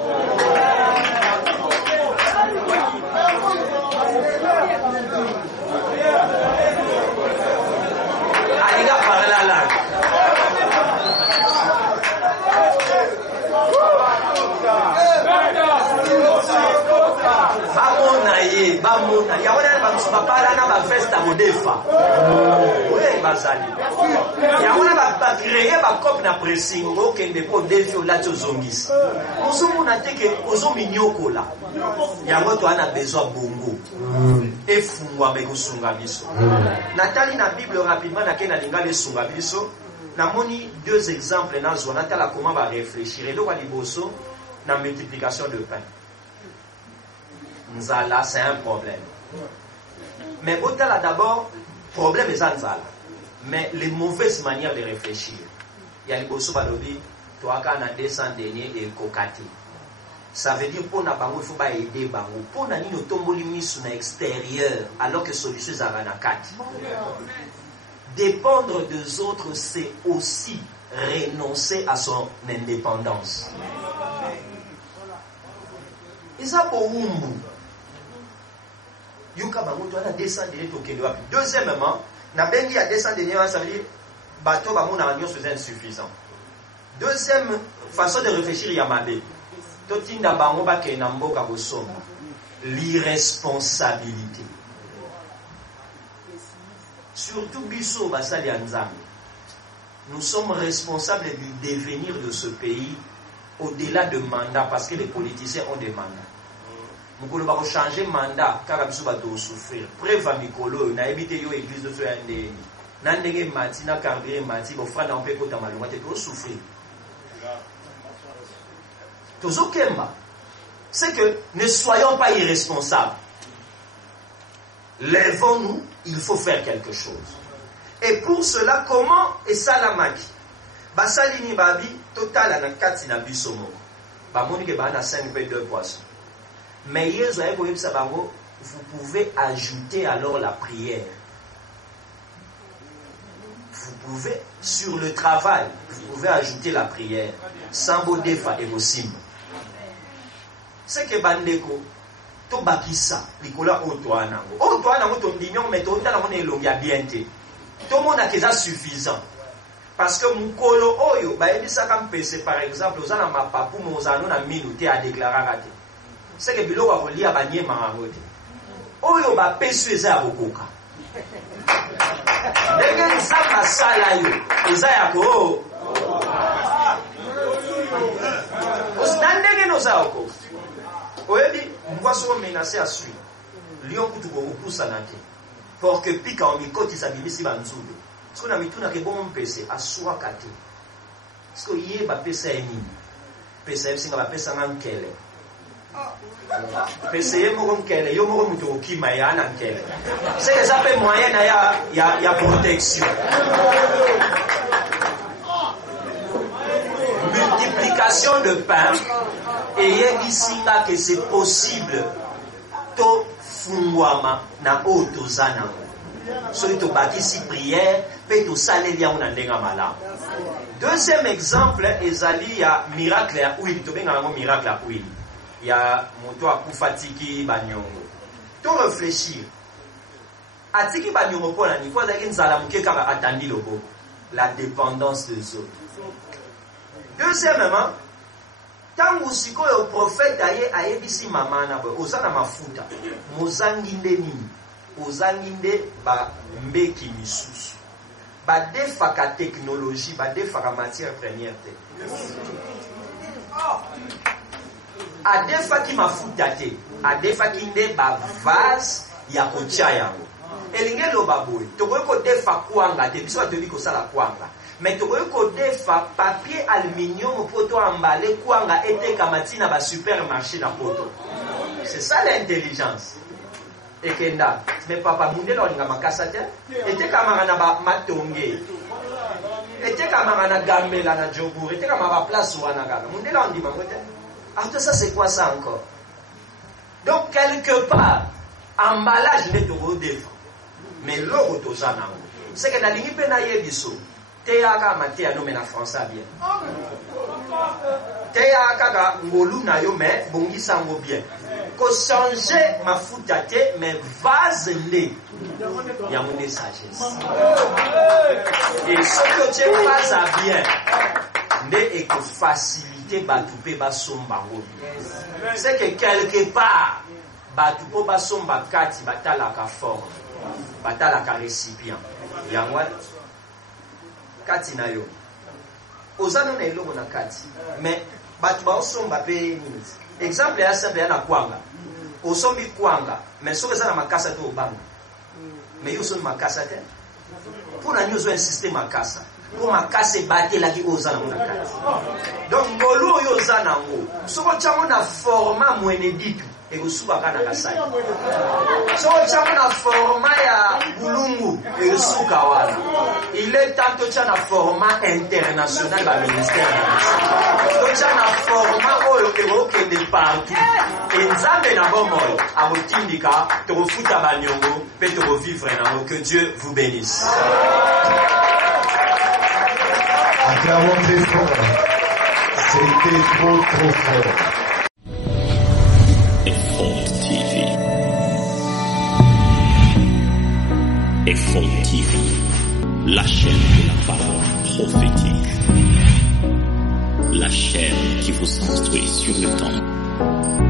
Aliga parla la. Bamona ya wana ba pala na ba festa modefa. Oui, bazali. Ya wana ba créer ba cop na pressing o kende po defio la tozongisi. Ozomo na teke ozomi nyokola. Ya moto ana besoin bongo. Efungwa be kusunga biso. Natali na Bible rapidement na kena linga le sunga biso. Namoni deux exemples na zona tala comment va réfléchir et donc liboso na multiplication de pain. Nzala, c'est un problème. Mais Otala d'abord, problème est Nzala. Mais les mauvaises manières de réfléchir. Il y a les bosso balobi, toi quand on a descendu et kokati. Ça veut dire pour na bango il faut pas aider bango. Pour na ni no tomboli misu na extérieur alors que solution est à nakati. Dépendre des autres, c'est aussi renoncer à son indépendance. Isa boumbu. Yuka bango to na descendre to kende wapi. Deuxièmement, na bengi ya descendre ni ça veut dire bateau ba mona nyo c'est insuffisant. Deuxième façon de réfléchir ya mabe. To tinda bango ba ke na mboka bosoma. L'irresponsabilité. Surtout biso basali ya Nzambe. Nous sommes responsables du devenir de ce pays au-delà de mandat parce que les politiciens ont des mandats. Mukolo ba ko changer mandat kaka biso ba do souffrir. Preuve mikolo na ebite yo église de soya ndeni. Na ndenge mati na carrière mati bo frana on peut kota malonga te ko souffrir. Tozo kemba. C'est que ne soyons pas irresponsables. Lèvons-nous, il faut faire quelque chose. Et pour cela, comment et salamaki? Basalini babi total na kati na biso moko. Ba moni ke ba na 5 pe 2 poissons. Mais vous pouvez ajouter alors la prière. Vous pouvez, sur le travail, vous pouvez ajouter la prière. Sambo defa et vosim. C'est que bandeko, to bakisa, likola otoana. Otoana moto mbignon, mais to tala mone longia biente. To mona keza suffisant. Parce que mukolo oyo, ba ebisa kam pese par exemple, ozana mapapu mozano na minute a déclarer raté. C'est que bilo wa kolia banye mangote. Oyo ba pesu eza bokoka. Ndenge nzamba sala yo, eza yako. Osnandenge no zaoko. Oyebi mwaso menacé à suivre. Lion kutu ko kusa nake. Pour que pika on mikoti sa bimisi banzudo. Parce qu'on a mituna ke bon pese aswa kate. Parce que yé ba pesa eni. Pesa singa ba pesa ngankele. Essayez mon kele, yo mon muto ki mayana kele. C'est que ça fait moyen il y a protection. Multiplication de pain et ici là que c'est possible to fungwama na otozana. Soki to bakisi prière, pe to salelia una ndenga mala. Deuxième exemple, ezali ya miracle ya huile, to benga ngo miracle ya huile. Ya moto akufatiki banyongo. To réfléchir. Atiki banyongo pona ni kwa zaki nzala muke kaka atandi lobo. La dépendance des autres. Deuxièmement, tangu sikoyo prophète ayebisi mama na bo ozana mafuta. Mozanginde nini? Ozanginde ba mbeki misusu. Ba defaka technologie, ba defaka matière première te. Adefaki mafuta te, adefaki nde ba vase ya kotia yango. Elinge loba boye, tokoki kodefa kwanga te, biso atobi kosala kwanga. Mais tokoki kodefa papier aluminium po to embale kwanga etekama tina ba supermarché na poto. C'est ça l'intelligence. Ekenda, mais papa mundela olinga makasa te, etekama na ba matonge. Etekama na gamela na jogure, etekama ba place wana kaka. Mundela ondima ngote. Alors ça c'est quoi ça encore? Donc quelque part, emballage n'est pas défend. Mais l'eau tozana. C'est que na lingi pe na yebiso. Teyaka matea no mena français bien. Teyaka ka ngolu na yo mais bongisa ngo bien. Ko changer mafuta te mais vase ne. Ya mon sagesse. Et ce que tu fais bien, ne que faciliter batoupe basomba ngo. C'est que quelque part batoupo basomba kati batala ka forme. Batala ka récipient. Yangwa kati na yo. Ozano na eloko na kati. Mais batu ba osomba pe nini. Exemple ya simple na kwanga. Osombi kwanga, mais soki eza na makasa to obanga. Mais yo sombi makasa te. Pour na nyozo insister makasa. Pour makasa ebatelaki oza na mona kati. Donc ngolu oyo oza na ngo. Soko chango na format mwene ditu. Et vous souvent kana kasai. So chama na format ya bulungu et suka wala. Il est temps to chana format international ba ministère. To chana format oyo ke de partout. Et nzambe na bomoyo amotindika to futa banyongo pe to vivre na que Dieu vous bénisse. Acclamons très fort. C'était trop fort. Effort TV, la chaîne de la parole prophétique, la chaîne qui vous instruit sur le temps.